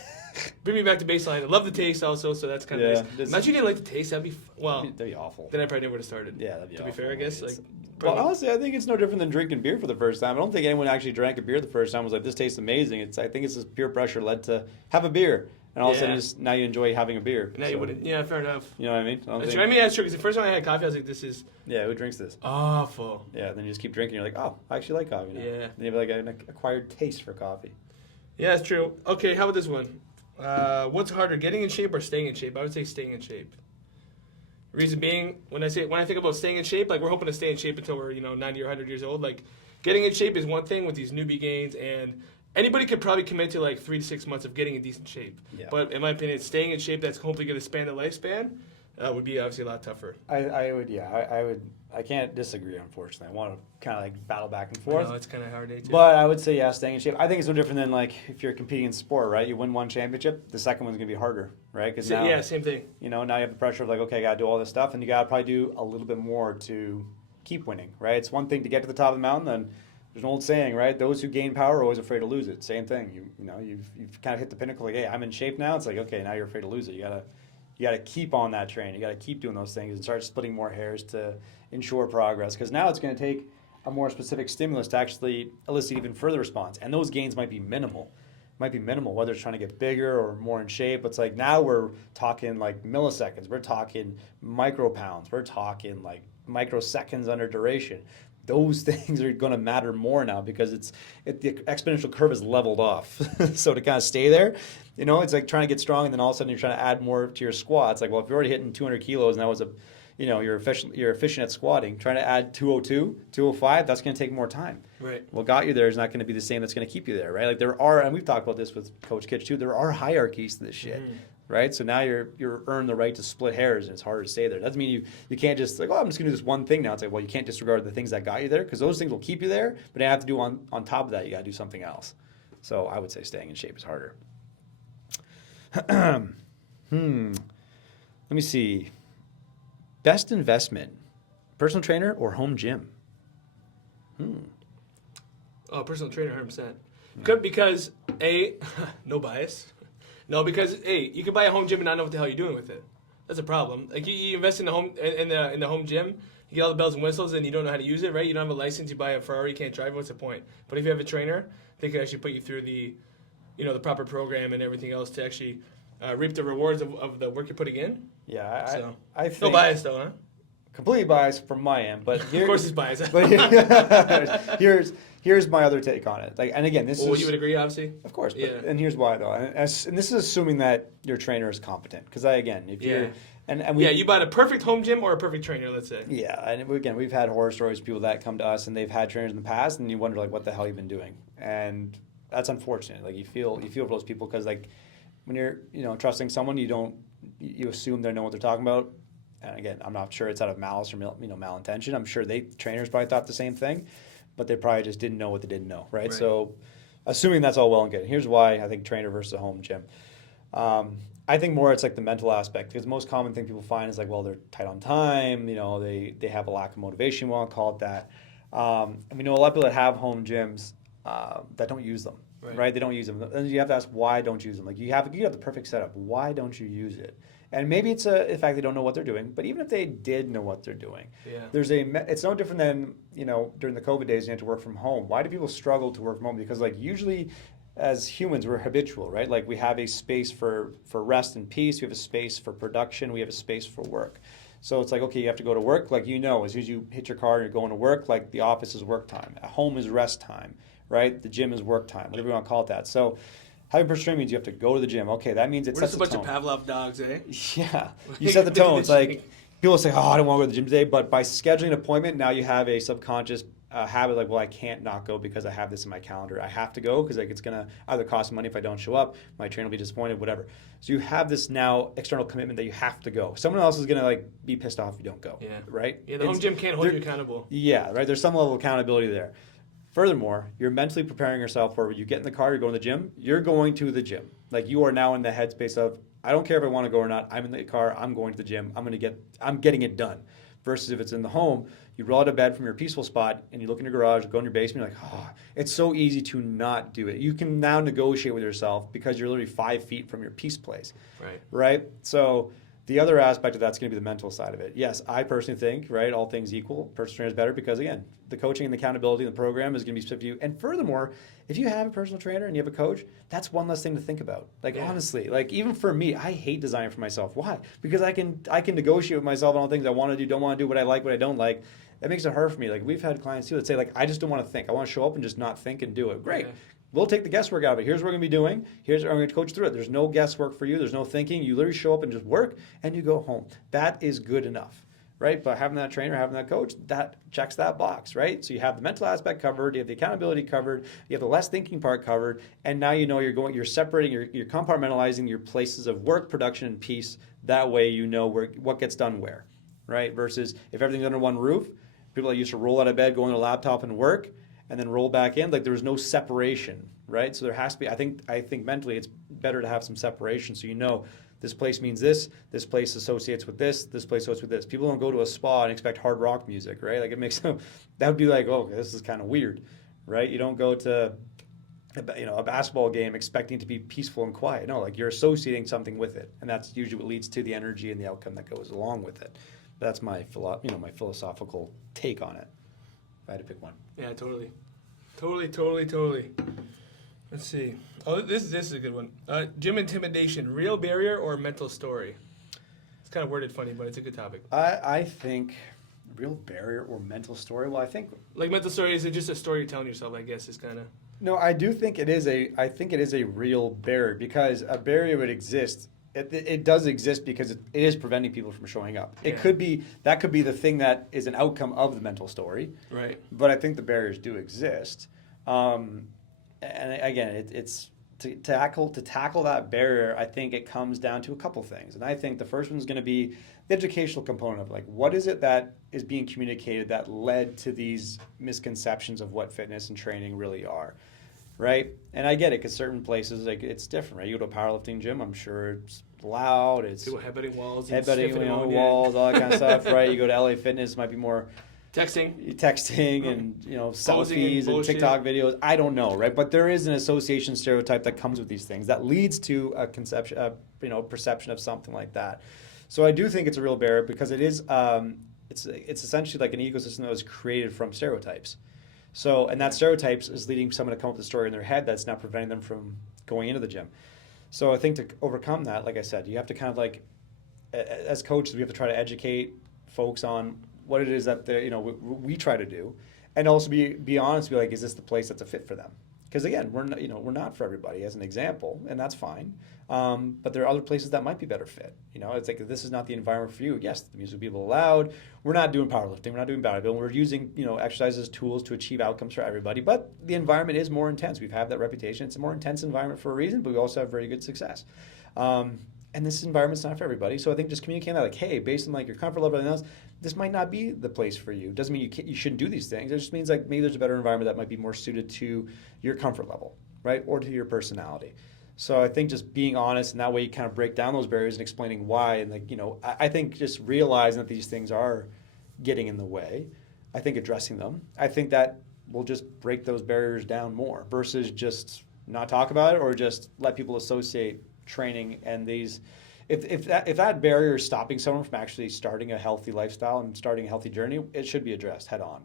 Bring me back to baseline. I love the taste also, so that's kind of Yeah, nice. Imagine you didn't like the taste. That'd be well. That'd be awful. Then I probably never would have started. Yeah, that'd be to awful. be fair, I guess It's- like. Well, probably- honestly, I think it's no different than drinking beer for the first time. I don't think anyone actually drank a beer the first time and was like, "This tastes amazing." I think it's just peer pressure led to have a beer, and all of a sudden, now you enjoy having a beer. now you wouldn't. Yeah, fair enough. You know what I mean? That's true. I mean, that's true. Because the first time I had coffee, I was like, "This is Yeah, who drinks this? awful." Yeah, then you just keep drinking. You're like, "Oh, I actually like coffee now." Yeah. Then you have like an acquired taste for coffee. Yeah, that's true. Okay, how about this one? What's harder, getting in shape or staying in shape? I would say staying in shape. Reason being, when I think about staying in shape, like we're hoping to stay in shape until we're 90 or 100 years old. Like getting in shape is one thing with these newbie gains, and anybody could probably commit to like 3 to 6 months of getting in decent shape. Yeah. But in my opinion, staying in shape that's hopefully going to span the lifespan would be obviously a lot tougher. I would. I can't disagree. Unfortunately, I want to kind of like battle back and I forth. know, it's kind of hard too. But I would say, yeah, staying in shape. I think it's no different than like if you're competing in sport, right? You win one championship, the second one's gonna be harder, right? Because now, yeah, same thing. now you have the pressure of like, okay, I gotta do all this stuff, and you gotta probably do a little bit more to keep winning, right? It's one thing to get to the top of the mountain, then there's an old saying, right? Those who gain power are always afraid to lose it. Same thing. You've kind of hit the pinnacle. Like, hey, I'm in shape now. It's like, okay, now you're afraid to lose it. You gotta keep on that train. You gotta keep doing those things and start splitting more hairs to ensure progress. Because now it's going to take a more specific stimulus to actually elicit even further response. And those gains might be minimal. Whether it's trying to get bigger or more in shape. It's like now we're talking like milliseconds. We're talking micropounds. We're talking like microseconds under duration. Those things are going to matter more now because the exponential curve is leveled off. So to kind of stay there, it's like trying to get strong and then all of a sudden you're trying to add more to your squats. Like, well, if you're already hitting 200 kilos and that was you're efficient at squatting, trying to add 202, 205, that's going to take more time. Right. What got you there is not going to be the same that's going to keep you there, right? Like there are, and we've talked about this with Coach Kitch too, there are hierarchies to this shit. Right, so now you're earned the right to split hairs, and it's harder to stay there. That doesn't mean you can't just like, oh, I'm just gonna do this one thing now. It's like, well, you can't disregard the things that got you there because those things will keep you there. But you have to do on top of that, you got to do something else. So I would say staying in shape is harder. Let me see. Best investment: personal trainer or home gym? Oh, personal trainer, 100%. Because no bias. No, because you can buy a home gym and not know what the hell you're doing with it. That's a problem. Like you invest in the home gym, you get all the bells and whistles, and you don't know how to use it, right? You don't have a license. You buy a Ferrari, you can't drive. What's the point? But if you have a trainer, they can actually put you through the proper program and everything else to actually reap the rewards of the work you're putting in. Yeah, I think no bias though, huh? Completely biased from my end, but Of course, it's biased. But here's my other take on it. Like, and again, this is you would agree, obviously. Of course, but, Yeah. and here's why though. And this is assuming that your trainer is competent. Because if you're you bought a perfect home gym or a perfect trainer, let's say. Yeah, and again, we've had horror stories of people that come to us and they've had trainers in the past, and you wonder like, what the hell you've been doing, and that's unfortunate. Like you feel for those people because like when you're trusting someone, you assume they know what they're talking about. And again, I'm not sure it's out of malice or malintention. I'm sure trainers probably thought the same thing, but they probably just didn't know what they didn't know, right? So, assuming that's all well and good. Here's why I think trainer versus a home gym. I think more it's like the mental aspect because the most common thing people find is like, well, they're tight on time. They have a lack of motivation. We'll call it that. And we know a lot of people that have home gyms that don't use them, right? They don't use them. And you have to ask, why don't you use them? Like you have the perfect setup. Why don't you use it? And maybe it's in fact they don't know what they're doing. But even if they did know what they're doing, it's no different than during the COVID days you had to work from home. Why do people struggle to work from home? Because like usually, as humans, we're habitual, right? Like we have a space for rest and peace. We have a space for production. We have a space for work. So it's like, okay, you have to go to work. Like, as soon as you hit your car and you're going to work, like the office is work time. At home is rest time, right? The gym is work time, whatever you want to call it that. So having personal training means you have to go to the gym. Okay, that means it sets the tone. We're just a bunch of Pavlov dogs, eh? Yeah. You set the tone. It's like people say, oh, I don't want to go to the gym today. But by scheduling an appointment, now you have a subconscious habit like, well, I can't not go because I have this in my calendar. I have to go because like it's going to either cost money if I don't show up. My trainer will be disappointed, whatever. So you have this now external commitment that you have to go. Someone else is going to like be pissed off if you don't go, right? Yeah, the home gym can't hold you accountable. Yeah, right? There's some level of accountability there. Furthermore, you're mentally preparing yourself for when you get in the car, you're going to the gym, you're going to the gym. Like you are now in the headspace of, I don't care if I want to go or not, I'm in the car, I'm going to the gym, I'm getting it done. Versus if it's in the home, you roll out of bed from your peaceful spot and you look in your garage, go in your basement, you're like, oh, it's so easy to not do it. You can now negotiate with yourself because you're literally 5 feet from your peace place. Right? So the other aspect of that's going to be the mental side of it. Yes, I personally think, right, all things equal, personal trainer is better because, again, the coaching and the accountability in the program is going to be specific to you. And furthermore, if you have a personal trainer and you have a coach, that's one less thing to think about. Like, honestly, like, even for me, I hate designing for myself. Why? Because I can negotiate with myself on all things I want to do, don't want to do, what I like, what I don't like. That makes it hard for me. Like, we've had clients, too, that say, like, I just don't want to think. I want to show up and just not think and do it. Great. Yeah. We'll take the guesswork out of it. Here's what we're going to be doing. I'm going to coach through it. There's no guesswork for you. There's no thinking. You literally show up and just work, and you go home. That is good enough, right? But having that trainer, having that coach, that checks that box, right? So you have the mental aspect covered. You have the accountability covered. You have the less thinking part covered. And now you're separating, you're compartmentalizing your places of work, production, and peace. That way you know what gets done where, right? Versus if everything's under one roof, people that used to roll out of bed, go on their laptop and work, and then roll back in, like there was no separation, right? So there has to be, I think mentally it's better to have some separation so you know this place means this place associates with this place associates with this. People don't go to a spa and expect hard rock music, right? Like it makes them, that would be like, oh, this is kind of weird, right? You don't go to a basketball game expecting to be peaceful and quiet. No, like you're associating something with it, and that's usually what leads to the energy and the outcome that goes along with it. That's my philosophical take on it. If I had to pick one. Yeah, totally. Let's see. Oh, this is a good one. Gym intimidation, real barrier or mental story? It's kind of worded funny, but it's a good topic. I think real barrier or mental story. Well, I think like mental story, is it just a story you're telling yourself? I guess is kind of. No, I do think it is a real barrier because a barrier would exist. It does exist because it is preventing people from showing up. It could be the thing that is an outcome of the mental story. Right. But I think the barriers do exist. And again, it's to tackle that barrier. I think it comes down to a couple things. And I think the first one is going to be the educational component of like what is it that is being communicated that led to these misconceptions of what fitness and training really are. Right? And I get it because certain places, like it's different, right? You go to a powerlifting gym, I'm sure it's loud. It's people headbutting walls, walls, all that kind of stuff, right? You go to LA Fitness, might be more texting and selfies and TikTok videos. I don't know, right? But there is an association stereotype that comes with these things that leads to a conception, perception of something like that. So I do think it's a real barrier because it is. It's essentially like an ecosystem that was created from stereotypes. So, and that stereotypes is leading someone to come up with a story in their head that's now preventing them from going into the gym. So I think to overcome that, like I said, you have to kind of like, as coaches, we have to try to educate folks on what it is that we try to do, and also be honest, be like, is this the place that's a fit for them? Because again, we're not for everybody, as an example, and that's fine. But there are other places that might be better fit. It's like this is not the environment for you. Yes, the music will be a little loud. We're not doing powerlifting. We're not doing bodybuilding. We're using exercises, tools to achieve outcomes for everybody. But the environment is more intense. We've had that reputation. It's a more intense environment for a reason, but we also have very good success. And this environment's not for everybody. So I think just communicating that, like, hey, based on like your comfort level and everything else, this might not be the place for you. Doesn't mean you shouldn't do these things. It just means like maybe there's a better environment that might be more suited to your comfort level, right, or to your personality. So I think just being honest, and that way you kind of break down those barriers and explaining why. And I think just realizing that these things are getting in the way. I think addressing them, I think that will just break those barriers down more versus just not talk about it or just let people associate training and these. If that barrier is stopping someone from actually starting a healthy lifestyle and starting a healthy journey, it should be addressed head on.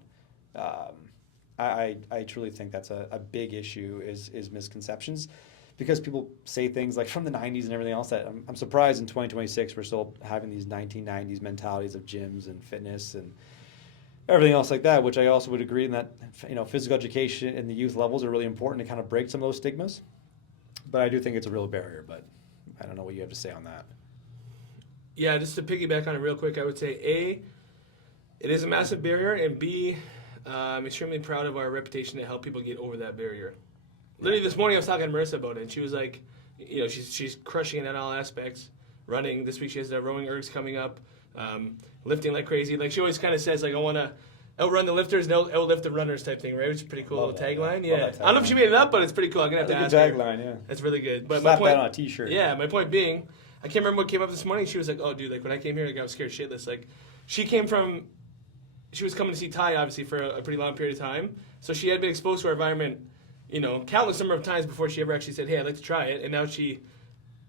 I truly think that's a big issue is misconceptions, because people say things like from the 90s and everything else that I'm surprised in 2026 we're still having these 1990s mentalities of gyms and fitness and everything else like that, which I also would agree in that, physical education in the youth levels are really important to kind of break some of those stigmas. But I do think it's a real barrier, but I don't know what you have to say on that. Yeah, just to piggyback on it real quick, I would say A, it is a massive barrier, and B, I'm extremely proud of our reputation to help people get over that barrier. Literally this morning I was talking to Marissa about it, and she was like, she's crushing it in all aspects. Running, this week she has the rowing ergs coming up, lifting like crazy. Like she always kind of says, like, I want to outrun the lifters and outlift the runners type thing, right? Which is a pretty cool tagline. Yeah. I don't know if she made it up, but it's pretty cool. I'm going to have to ask her. Tagline, yeah. That's really good. But Slap my point, that on a t-shirt. Yeah, my point being, I can't remember what came up this morning. She was like, oh, dude, like when I came here, like, I was scared shitless. Like she was coming to see Ty, obviously, for a pretty long period of time. So she had been exposed to our environment, countless number of times before she ever actually said, hey, I'd like to try it. And now she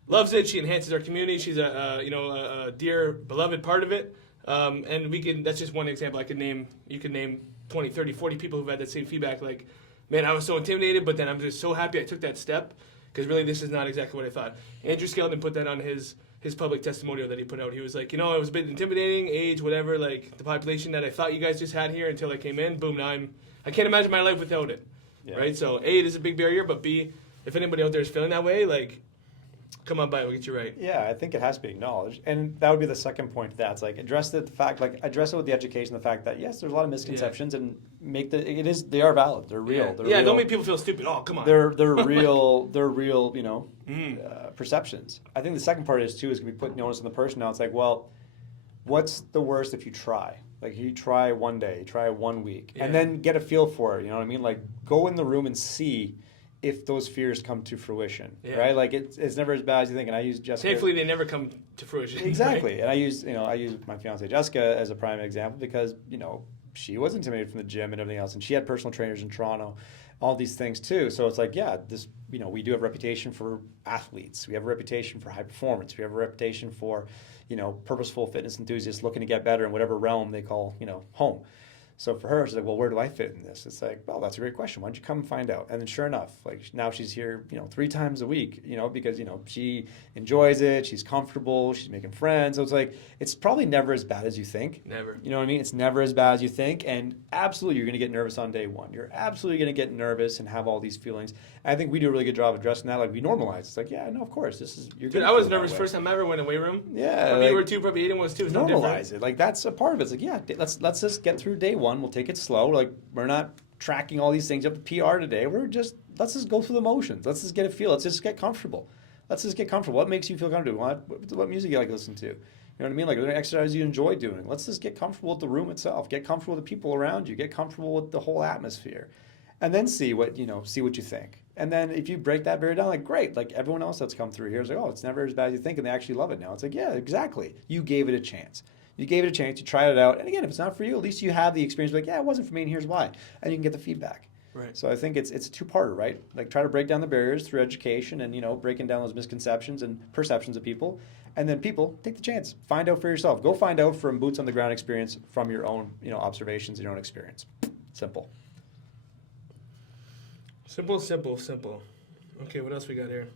loves it. She enhances our community. She's a dear, beloved part of it. And that's just one example. You could name 20, 30, 40 people who've had that same feedback. Like, man, I was so intimidated, but then I'm just so happy I took that step, because really this is not exactly what I thought. Andrew Skelton put that on his public testimonial that he put out. He was like, it was a bit intimidating, age, whatever, like the population that I thought you guys just had here until I came in. Boom, now I can't imagine my life without it. Yeah. Right? So A, it is a big barrier, but B, if anybody out there is feeling that way, like, come on by, we'll get you right. Yeah, I think it has to be acknowledged. And that would be the second point to that. It's like address it with the education, the fact that yes, there's a lot of misconceptions, and they are valid. They're real. Yeah, they're real. Don't make people feel stupid. Oh, come on. They're real perceptions. I think the second part is going to be putting onus on the person. Now it's like, well, what's the worst if you try? Like you try one day, try 1 week, and then get a feel for it. You know what I mean? Like go in the room and see if those fears come to fruition, right? Like it's never as bad as you think. And I use Jessica. Thankfully, they never come to fruition. Exactly. Right? And I use my fiance Jessica as a prime example, because she was intimidated from the gym and everything else, and she had personal trainers in Toronto, all these things too. So it's like, we do have a reputation for athletes. We have a reputation for high performance. We have a reputation for, purposeful fitness enthusiasts looking to get better in whatever realm they call, home. So for her, she's like, well, where do I fit in this? It's like, well, that's a great question. Why don't you come and find out? And then sure enough, like now she's here, 3 times a week, because, she enjoys it. She's comfortable. She's making friends. So it's like, it's probably never as bad as you think. Never. You know what I mean? It's never as bad as you think. And absolutely, you're going to get nervous on day one. You're absolutely going to get nervous and have all these feelings. And I think we do a really good job addressing that. Like we normalize. It's like, yeah, no, of course. Dude, I was nervous first time I ever went in a weight room. Yeah. Probably you were too, probably Aiden was too. It's normalize it. Like that's a part of it. It's like, yeah, let's just get through day one. We'll take it slow. Like we're not tracking all these things. You have to PR today. Let's just go through the motions. Let's just get a feel. Let's just get comfortable. What makes you feel comfortable? What music you like to listen to? You know what I mean? Like, are there exercises you enjoy doing? Let's just get comfortable with the room itself. Get comfortable with the people around you. Get comfortable with the whole atmosphere, and then see what you think. And then if you break that barrier down, like great, like everyone else that's come through here is like, oh, it's never as bad as you think, and they actually love it now. It's like, yeah, exactly. You gave it a chance. You tried it out, and again, if it's not for you, at least you have the experience. Like, yeah, it wasn't for me, and here's why, and you can get the feedback. Right. So I think it's a two-parter, right? Like try to break down the barriers through education and breaking down those misconceptions and perceptions of people, and then people take the chance, find out for yourself. Go find out from boots on the ground experience, from your own observations, your own experience. Simple. Simple. Okay, what else we got here?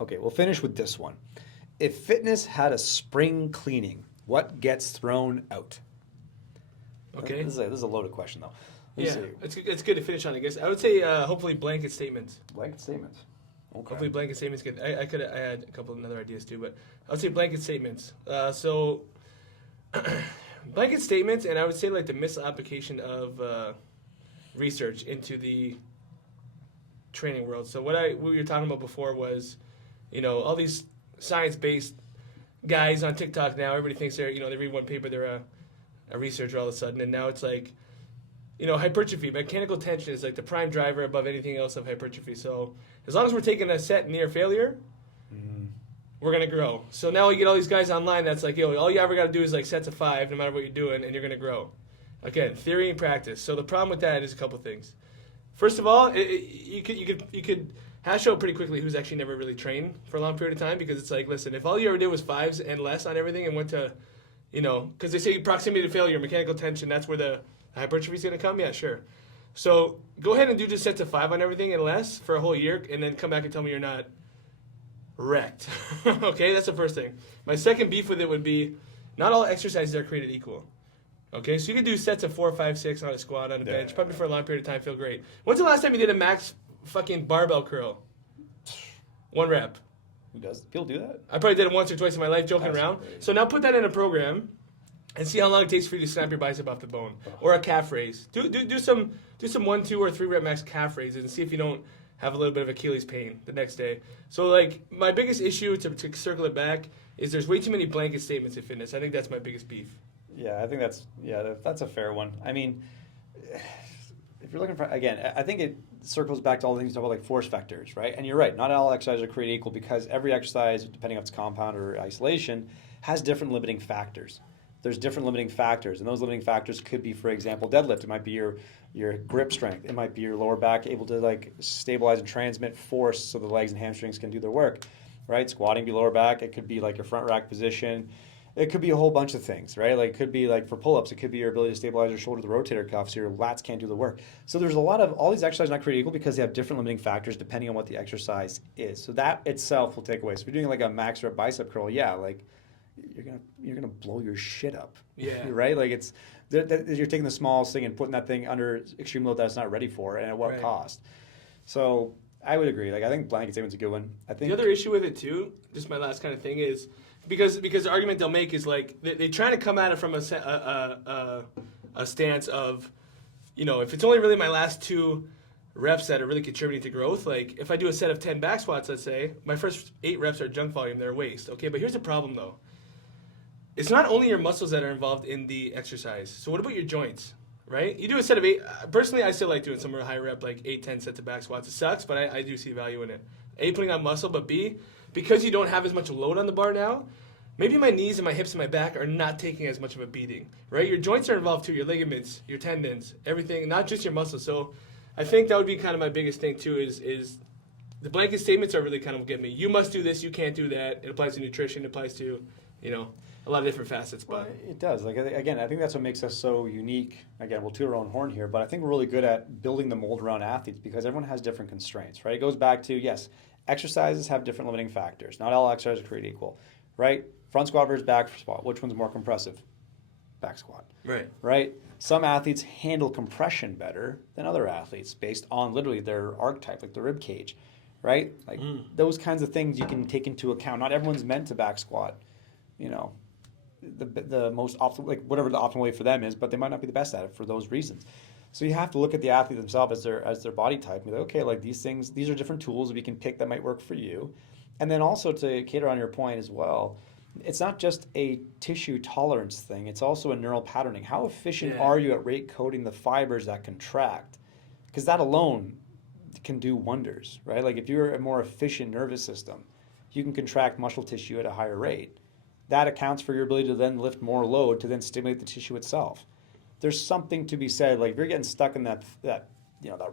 Okay, we'll finish with this one. If fitness had a spring cleaning, what gets thrown out? Okay. This is a loaded question, though. It's good to finish on, I guess. I would say hopefully blanket statements. Blanket statements. Okay. Hopefully blanket statements good. I had a couple of other ideas too, but I would say blanket statements. Blanket statements, and I would say like the misapplication of research into the training world. So what we were talking about before was, all these science-based guys on TikTok now. Everybody thinks they read one paper, they're a researcher all of a sudden, and now it's like, hypertrophy, mechanical tension is like the prime driver above anything else of hypertrophy. So as long as we're taking a set near failure, we're going to grow. So now we get all these guys online that's like, yo, all you ever got to do is like sets of 5 no matter what you're doing, and you're going to grow. Again, theory and practice. So the problem with that is a couple things. First of all, you could hash out pretty quickly who's actually never really trained for a long period of time, because it's like, listen, if all you ever did was 5s and less on everything and went to, because they say proximity to failure, mechanical tension, that's where the hypertrophy is going to come. Yeah, sure. So go ahead and do just sets of 5 on everything and less for a whole year, and then come back and tell me you're not wrecked. Okay, that's the first thing. My second beef with it would be, not all exercises are created equal. Okay, so you can do sets of 4, 5, 6 on a squat, on a bench, probably for a long period of time, feel great. When's the last time you did a max fucking barbell curl? 1 rep. Who does? People do that? I probably did it once or twice in my life, joking around. So now put that in a program and see how long it takes for you to snap your bicep off the bone. Or a calf raise. Do some 1, 2, or 3 rep max calf raises and see if you don't have a little bit of Achilles pain the next day. So, like, my biggest issue, to circle it back, is there's way too many blanket statements in fitness. I think that's my biggest beef. Yeah, I think that's a fair one. I mean, if you're looking for, again, I think it circles back to all the things you talk about, like force vectors, right? And you're right, not all exercises are created equal, because every exercise, depending on its compound or isolation, has different limiting factors. There's different limiting factors, and those limiting factors could be, for example, deadlift. It might be your grip strength. It might be your lower back able to like stabilize and transmit force so the legs and hamstrings can do their work, right? Squatting be lower back. It could be like your front rack position. It could be a whole bunch of things, right? Like it could be like for pull-ups, it could be your ability to stabilize your shoulder, the rotator cuff, so your lats can't do the work. So there's a lot of, all these exercises are not created equal because they have different limiting factors depending on what the exercise is. So that itself will take away. So if you're doing like a max rep bicep curl, yeah, like you're gonna blow your shit up. Yeah. Right? Like you're taking the smallest thing and putting that thing under extreme load that's not ready for, and at what cost? So I would agree. Like I think blanket statement's a good one. I think the other issue with it too, just my last kind of thing is, because the argument they'll make is like they try to come at it from a stance of, if it's only really my last 2 reps that are really contributing to growth. Like if I do a set of 10 back squats, let's say, my first 8 reps are junk volume, they're waste. Okay, but here's the problem though. It's not only your muscles that are involved in the exercise. So what about your joints, right? You do a set of 8. Personally, I still like doing some high rep, like 8, 10 sets of back squats. It sucks, but I do see value in it. A, putting on muscle, but B, because you don't have as much load on the bar now, maybe my knees and my hips and my back are not taking as much of a beating, right? Your joints are involved too, your ligaments, your tendons, everything, not just your muscles. So I think that would be kind of my biggest thing too, is the blanket statements are really kind of what get me. You must do this, you can't do that. It applies to nutrition, it applies to, a lot of different facets. But well, it does. Like again, I think that's what makes us so unique. Again, we'll toot our own horn here, but I think we're really good at building the mold around athletes because everyone has different constraints, right? It goes back to, yes, exercises have different limiting factors. Not all exercises are created equal, right? Front squat versus back squat. Which one's more compressive? Back squat. Right. Right? Some athletes handle compression better than other athletes based on literally their archetype, like the rib cage, right? Like those kinds of things you can take into account. Not everyone's meant to back squat, the most optimal, like whatever the optimal way for them is, but they might not be the best at it for those reasons. So you have to look at the athlete themselves as their body type and be like, okay, like these are different tools we can pick that might work for you. And then also to cater on your point as well, it's not just a tissue tolerance thing, it's also a neural patterning. How efficient are you at rate coding the fibers that contract? Because that alone can do wonders, right? Like if you're a more efficient nervous system, you can contract muscle tissue at a higher rate. That accounts for your ability to then lift more load to then stimulate the tissue itself. There's something to be said, like if you're getting stuck in that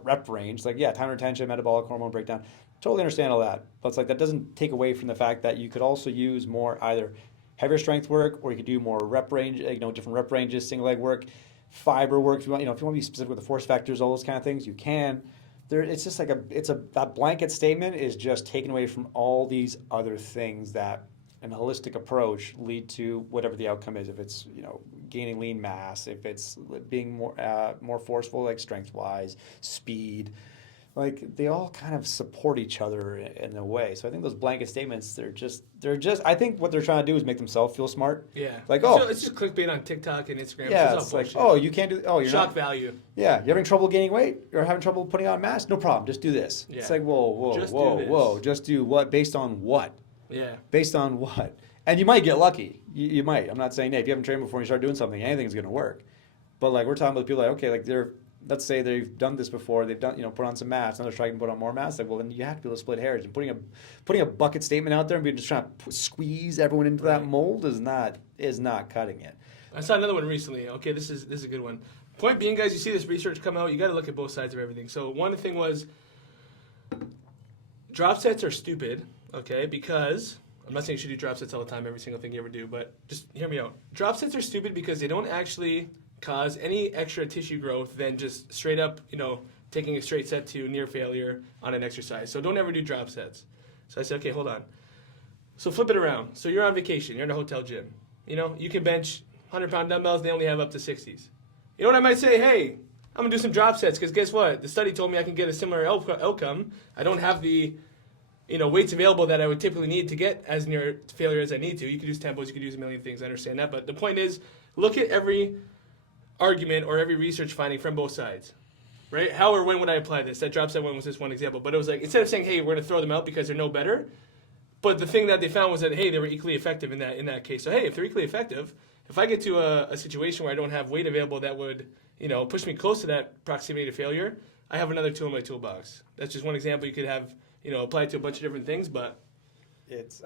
rep range, like time retention, metabolic hormone breakdown, totally understand all that. But it's like that doesn't take away from the fact that you could also use more either heavier strength work, or you could do more rep range, different rep ranges, single leg work, fiber work. If you want to be specific with the force factors, all those kind of things, you can. It's just like that blanket statement is just taken away from all these other things that an holistic approach lead to whatever the outcome is. If it's gaining lean mass, if it's being more forceful, like strength wise, speed, like they all kind of support each other in a way. So I think those blanket statements, they're just. I think what they're trying to do is make themselves feel smart. Yeah. Like it's just clickbait on TikTok and Instagram. Yeah, it's like you can't do. You're shock not, value. Yeah, you're having trouble gaining weight. You're having trouble putting on mass. No problem. Just do this. Yeah. It's like whoa. Just do what? Based on what? Yeah. Based on what? And you might get lucky. You might. I'm not saying, hey, if you haven't trained before and you start doing something, anything's going to work. But like we're talking about people like, okay, like they're let's say they've done this before, they've done, put on some masks, now they're trying to put on more masks. Like, well, then you have to be able to split hairs. And putting a bucket statement out there and just trying to squeeze everyone into that mold is not cutting it. I saw another one recently. Okay, this is a good one. Point being, guys, you see this research come out, you got to look at both sides of everything. So one thing was drop sets are stupid, okay, because I'm not saying you should do drop sets all the time, every single thing you ever do, but just hear me out. Drop sets are stupid because they don't actually cause any extra tissue growth than just straight up, taking a straight set to near failure on an exercise. So don't ever do drop sets. So I said, okay, hold on. So flip it around. So you're on vacation, you're in a hotel gym. You can bench 100-pound dumbbells, they only have up to 60s. You know what I might say? Hey, I'm going to do some drop sets because guess what? The study told me I can get a similar outcome. I don't have the weights available that I would typically need to get as near failure as I need to. You could use tempos, you could use a million things, I understand that. But the point is, look at every argument or every research finding from both sides, right? How or when would I apply this? That drop set one was just one example. But it was like, instead of saying, hey, we're going to throw them out because they're no better, but the thing that they found was that, hey, they were equally effective in that case. So, hey, if they're equally effective, if I get to a situation where I don't have weight available that would, push me close to that proximity to failure, I have another tool in my toolbox. That's just one example. You could have, apply it to a bunch of different things, but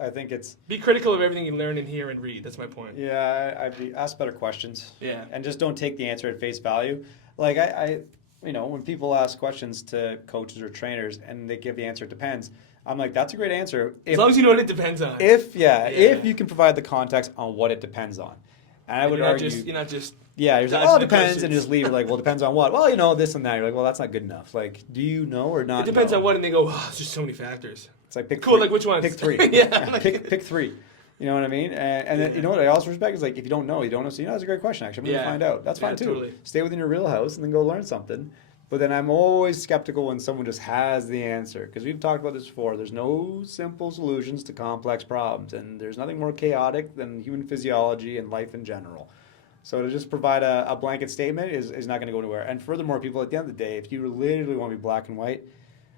I think it's be critical of everything you learn and hear and read. That's my point. Yeah, I'd ask better questions. Yeah, and just don't take the answer at face value. Like I when people ask questions to coaches or trainers and they give the answer, it depends. I'm like, that's a great answer. As long as you know what it depends on. If you can provide the context on what it depends on. And I would argue you're not just you're like, well, it depends, and just leave it like, well, it depends on what? Well, this and that. You're like, well, that's not good enough. Like, do you know or not? It depends know? on what, and they go, oh, there's just so many factors. It's like pick cool, three. like which ones? Pick three. Pick three. You know what I mean? And then, you know what I also respect is like, if you don't know, you don't know. So that's a great question. Actually, I'm going to find out. That's fine too. Totally. Stay within your real house and then go learn something. But then I'm always skeptical when someone just has the answer, because we've talked about this before. There's no simple solutions to complex problems, and there's nothing more chaotic than human physiology and life in general. So to just provide a blanket statement is not going to go anywhere. And furthermore, people, at the end of the day, if you literally want to be black and white,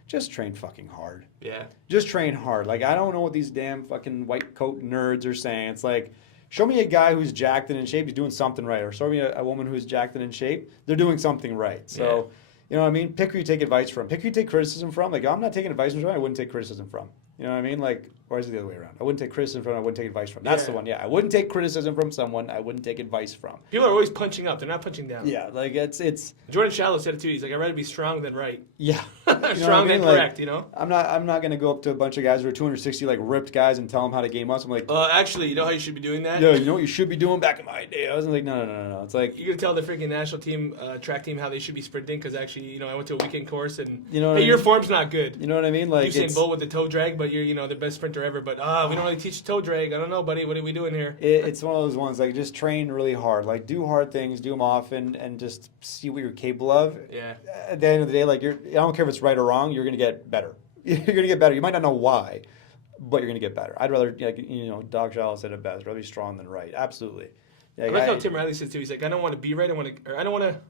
just train fucking hard. Yeah. Just train hard. Like, I don't know what these damn fucking white coat nerds are saying. It's like, show me a guy who's jacked and in shape, he's doing something right. Or show me a woman who's jacked and in shape, they're doing something right. So, you know what I mean? Pick who you take advice from. Pick who you take criticism from. Like, I'm not taking advice from someone I wouldn't take criticism from. You know what I mean? Like, or is it the other way around? I wouldn't take criticism from, I wouldn't take advice from. That's the one, I wouldn't take criticism from someone I wouldn't take advice from. People are always punching up. They're not punching down. Yeah, like, it's Jordan Shallow said it too. He's like, I'd rather be strong than right. Yeah. Strong than correct, I'm not going to go up to a bunch of guys who are 260, like, ripped guys and tell them how to game muscle. I'm like, actually, you know how you should be doing that? Yeah, you know what you should be doing back in my day? I was like, no. It's like, you're going to tell the freaking national team, track team, how they should be sprinting, because actually, I went to a weekend course and, your form's not good. You know what I mean? Like, Usain Bolt with the toe drag, but you're, the best sprinter ever. But, we don't really teach toe drag. I don't know, buddy. What are we doing here? It's one of those ones, like, just train really hard. Like, do hard things, do them often, and just see what you're capable of. Yeah. At the end of the day, like, I don't care if it's right or wrong, you're going to get better. You're going to get better. You might not know why, but you're going to get better. I'd rather, Doc Shallow said it best, rather be strong than right. Absolutely. I like how Tim Riley says, too. He's like, I don't want to be right. I'm going to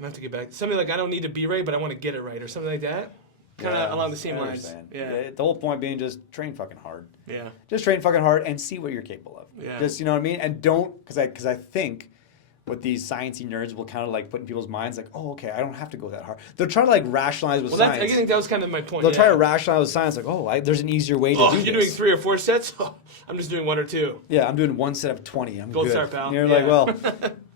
have to get back. Something like, I don't need to be right, but I want to get it right, or something like that. Kind of along the same lines. Yeah. The whole point being just train fucking hard. Yeah. Just train fucking hard and see what you're capable of. Yeah. Just, you know what I mean? And don't, because I think what these sciencey nerds will kind of like put in people's minds, like, oh, okay, I don't have to go that hard. They'll try to like rationalize with science. I think that was kind of my point. They'll try to rationalize with science, like, there's an easier way to do this. You're doing 3 or 4 sets? I'm just doing 1 or 2. Yeah, I'm doing 1 set of 20. I'm Gold good. star, pal. And you're like, well,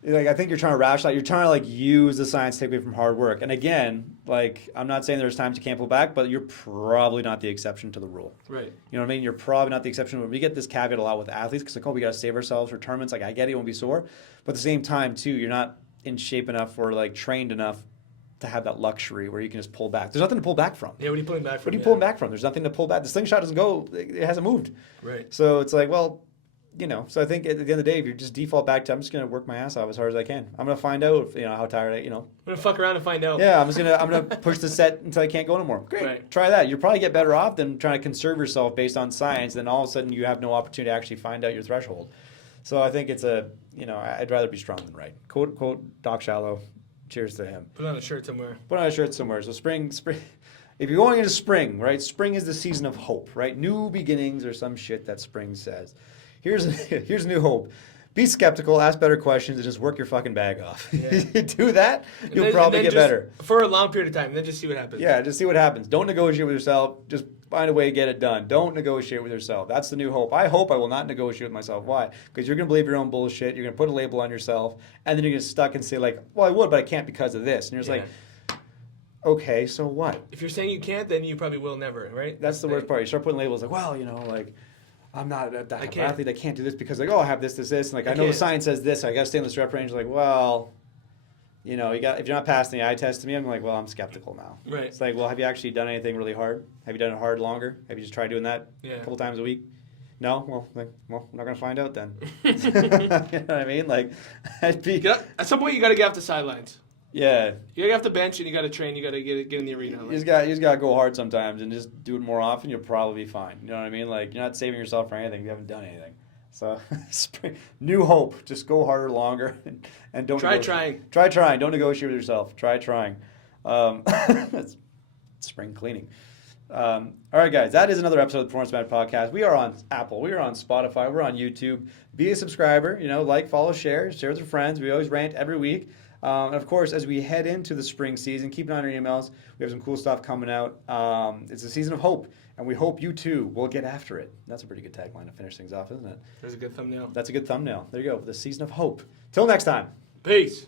I think you're trying to rationalize. You're trying to like use the science to take away from hard work. And again, like, I'm not saying there's times you can't pull back, but you're probably not the exception to the rule. Right. You know what I mean? You're probably not the exception. We get this caveat a lot with athletes because, like, we got to save ourselves for tournaments. Like, I get it, you won't be sore. But at the same time, too, you're not in shape enough or, like, trained enough to have that luxury where you can just pull back. There's nothing to pull back from. Yeah, what are you pulling back from? What are you pulling back from? There's nothing to pull back. The slingshot doesn't go. It hasn't moved. Right. So it's like, well, so I think at the end of the day, if you just default back to, I'm just going to work my ass off as hard as I can. I'm going to find out, how tired I'm going to fuck around and find out. Yeah, I'm going to push the set until I can't go anymore. Great. Right. Try that. You'll probably get better off than trying to conserve yourself based on science. Then all of a sudden you have no opportunity to actually find out your threshold. So I think it's I'd rather be strong than right. Quote Doc Shallow. Cheers to him. Put on a shirt somewhere. So spring. If you're going into spring, right? Spring is the season of hope, right? New beginnings or some shit that spring says. Here's new hope. be skeptical, ask better questions, and just work your fucking bag off. Yeah. You do that, you'll And probably then get just, better. for a long period of time. And then just see what happens. Yeah, just see what happens. Don't negotiate with yourself. Just find a way to get it done. Don't negotiate with yourself. That's the new hope. I hope I will not negotiate with myself. Why? Because you're going to believe your own bullshit. You're going to put a label on yourself. And then you're going to get stuck and say, like, well, I would, but I can't because of this. And you're just like, okay, so what? If you're saying you can't, then you probably will never, right? That's the worst part. You start putting labels like, well, you know, like, I'm not a can't. athlete. I can't do this because, like, oh, I have this. And, like, I know the can't. science says this. So I got to stay in the rep range. Like, well, you know, if you're not passing the eye test to me, I'm like, well, I'm skeptical now. Right. It's like, well, have you actually done anything really hard? Have you done it hard longer? Have you just tried doing that Yeah. a couple times a week? No? Well, we're not going to find out then. You know what I mean? Like, I'd be... At some point, you got to get off the sidelines. Yeah. You got to get off the bench and you got to train. You got to get in the arena. You just got to go hard sometimes and just do it more often. You'll probably be fine. You know what I mean? Like, you're not saving yourself for anything if you haven't done anything. So, new hope. Just go harder, longer, and don't Try negotiate. trying. Try trying. Don't negotiate with yourself. Try trying. That's spring cleaning. All right, guys. That is another episode of the Performance Mad Podcast. We are on Apple. We are on Spotify. We're on YouTube. Be a subscriber. You know, like, follow, share with your friends. We always rant every week. And of course, as we head into the spring season, keep an eye on your emails. We have some cool stuff coming out. It's a season of hope, and we hope you too will get after it. That's a pretty good tagline to finish things off, isn't it? There's a good thumbnail. That's a good thumbnail. There you go. The season of hope. Till next time. Peace.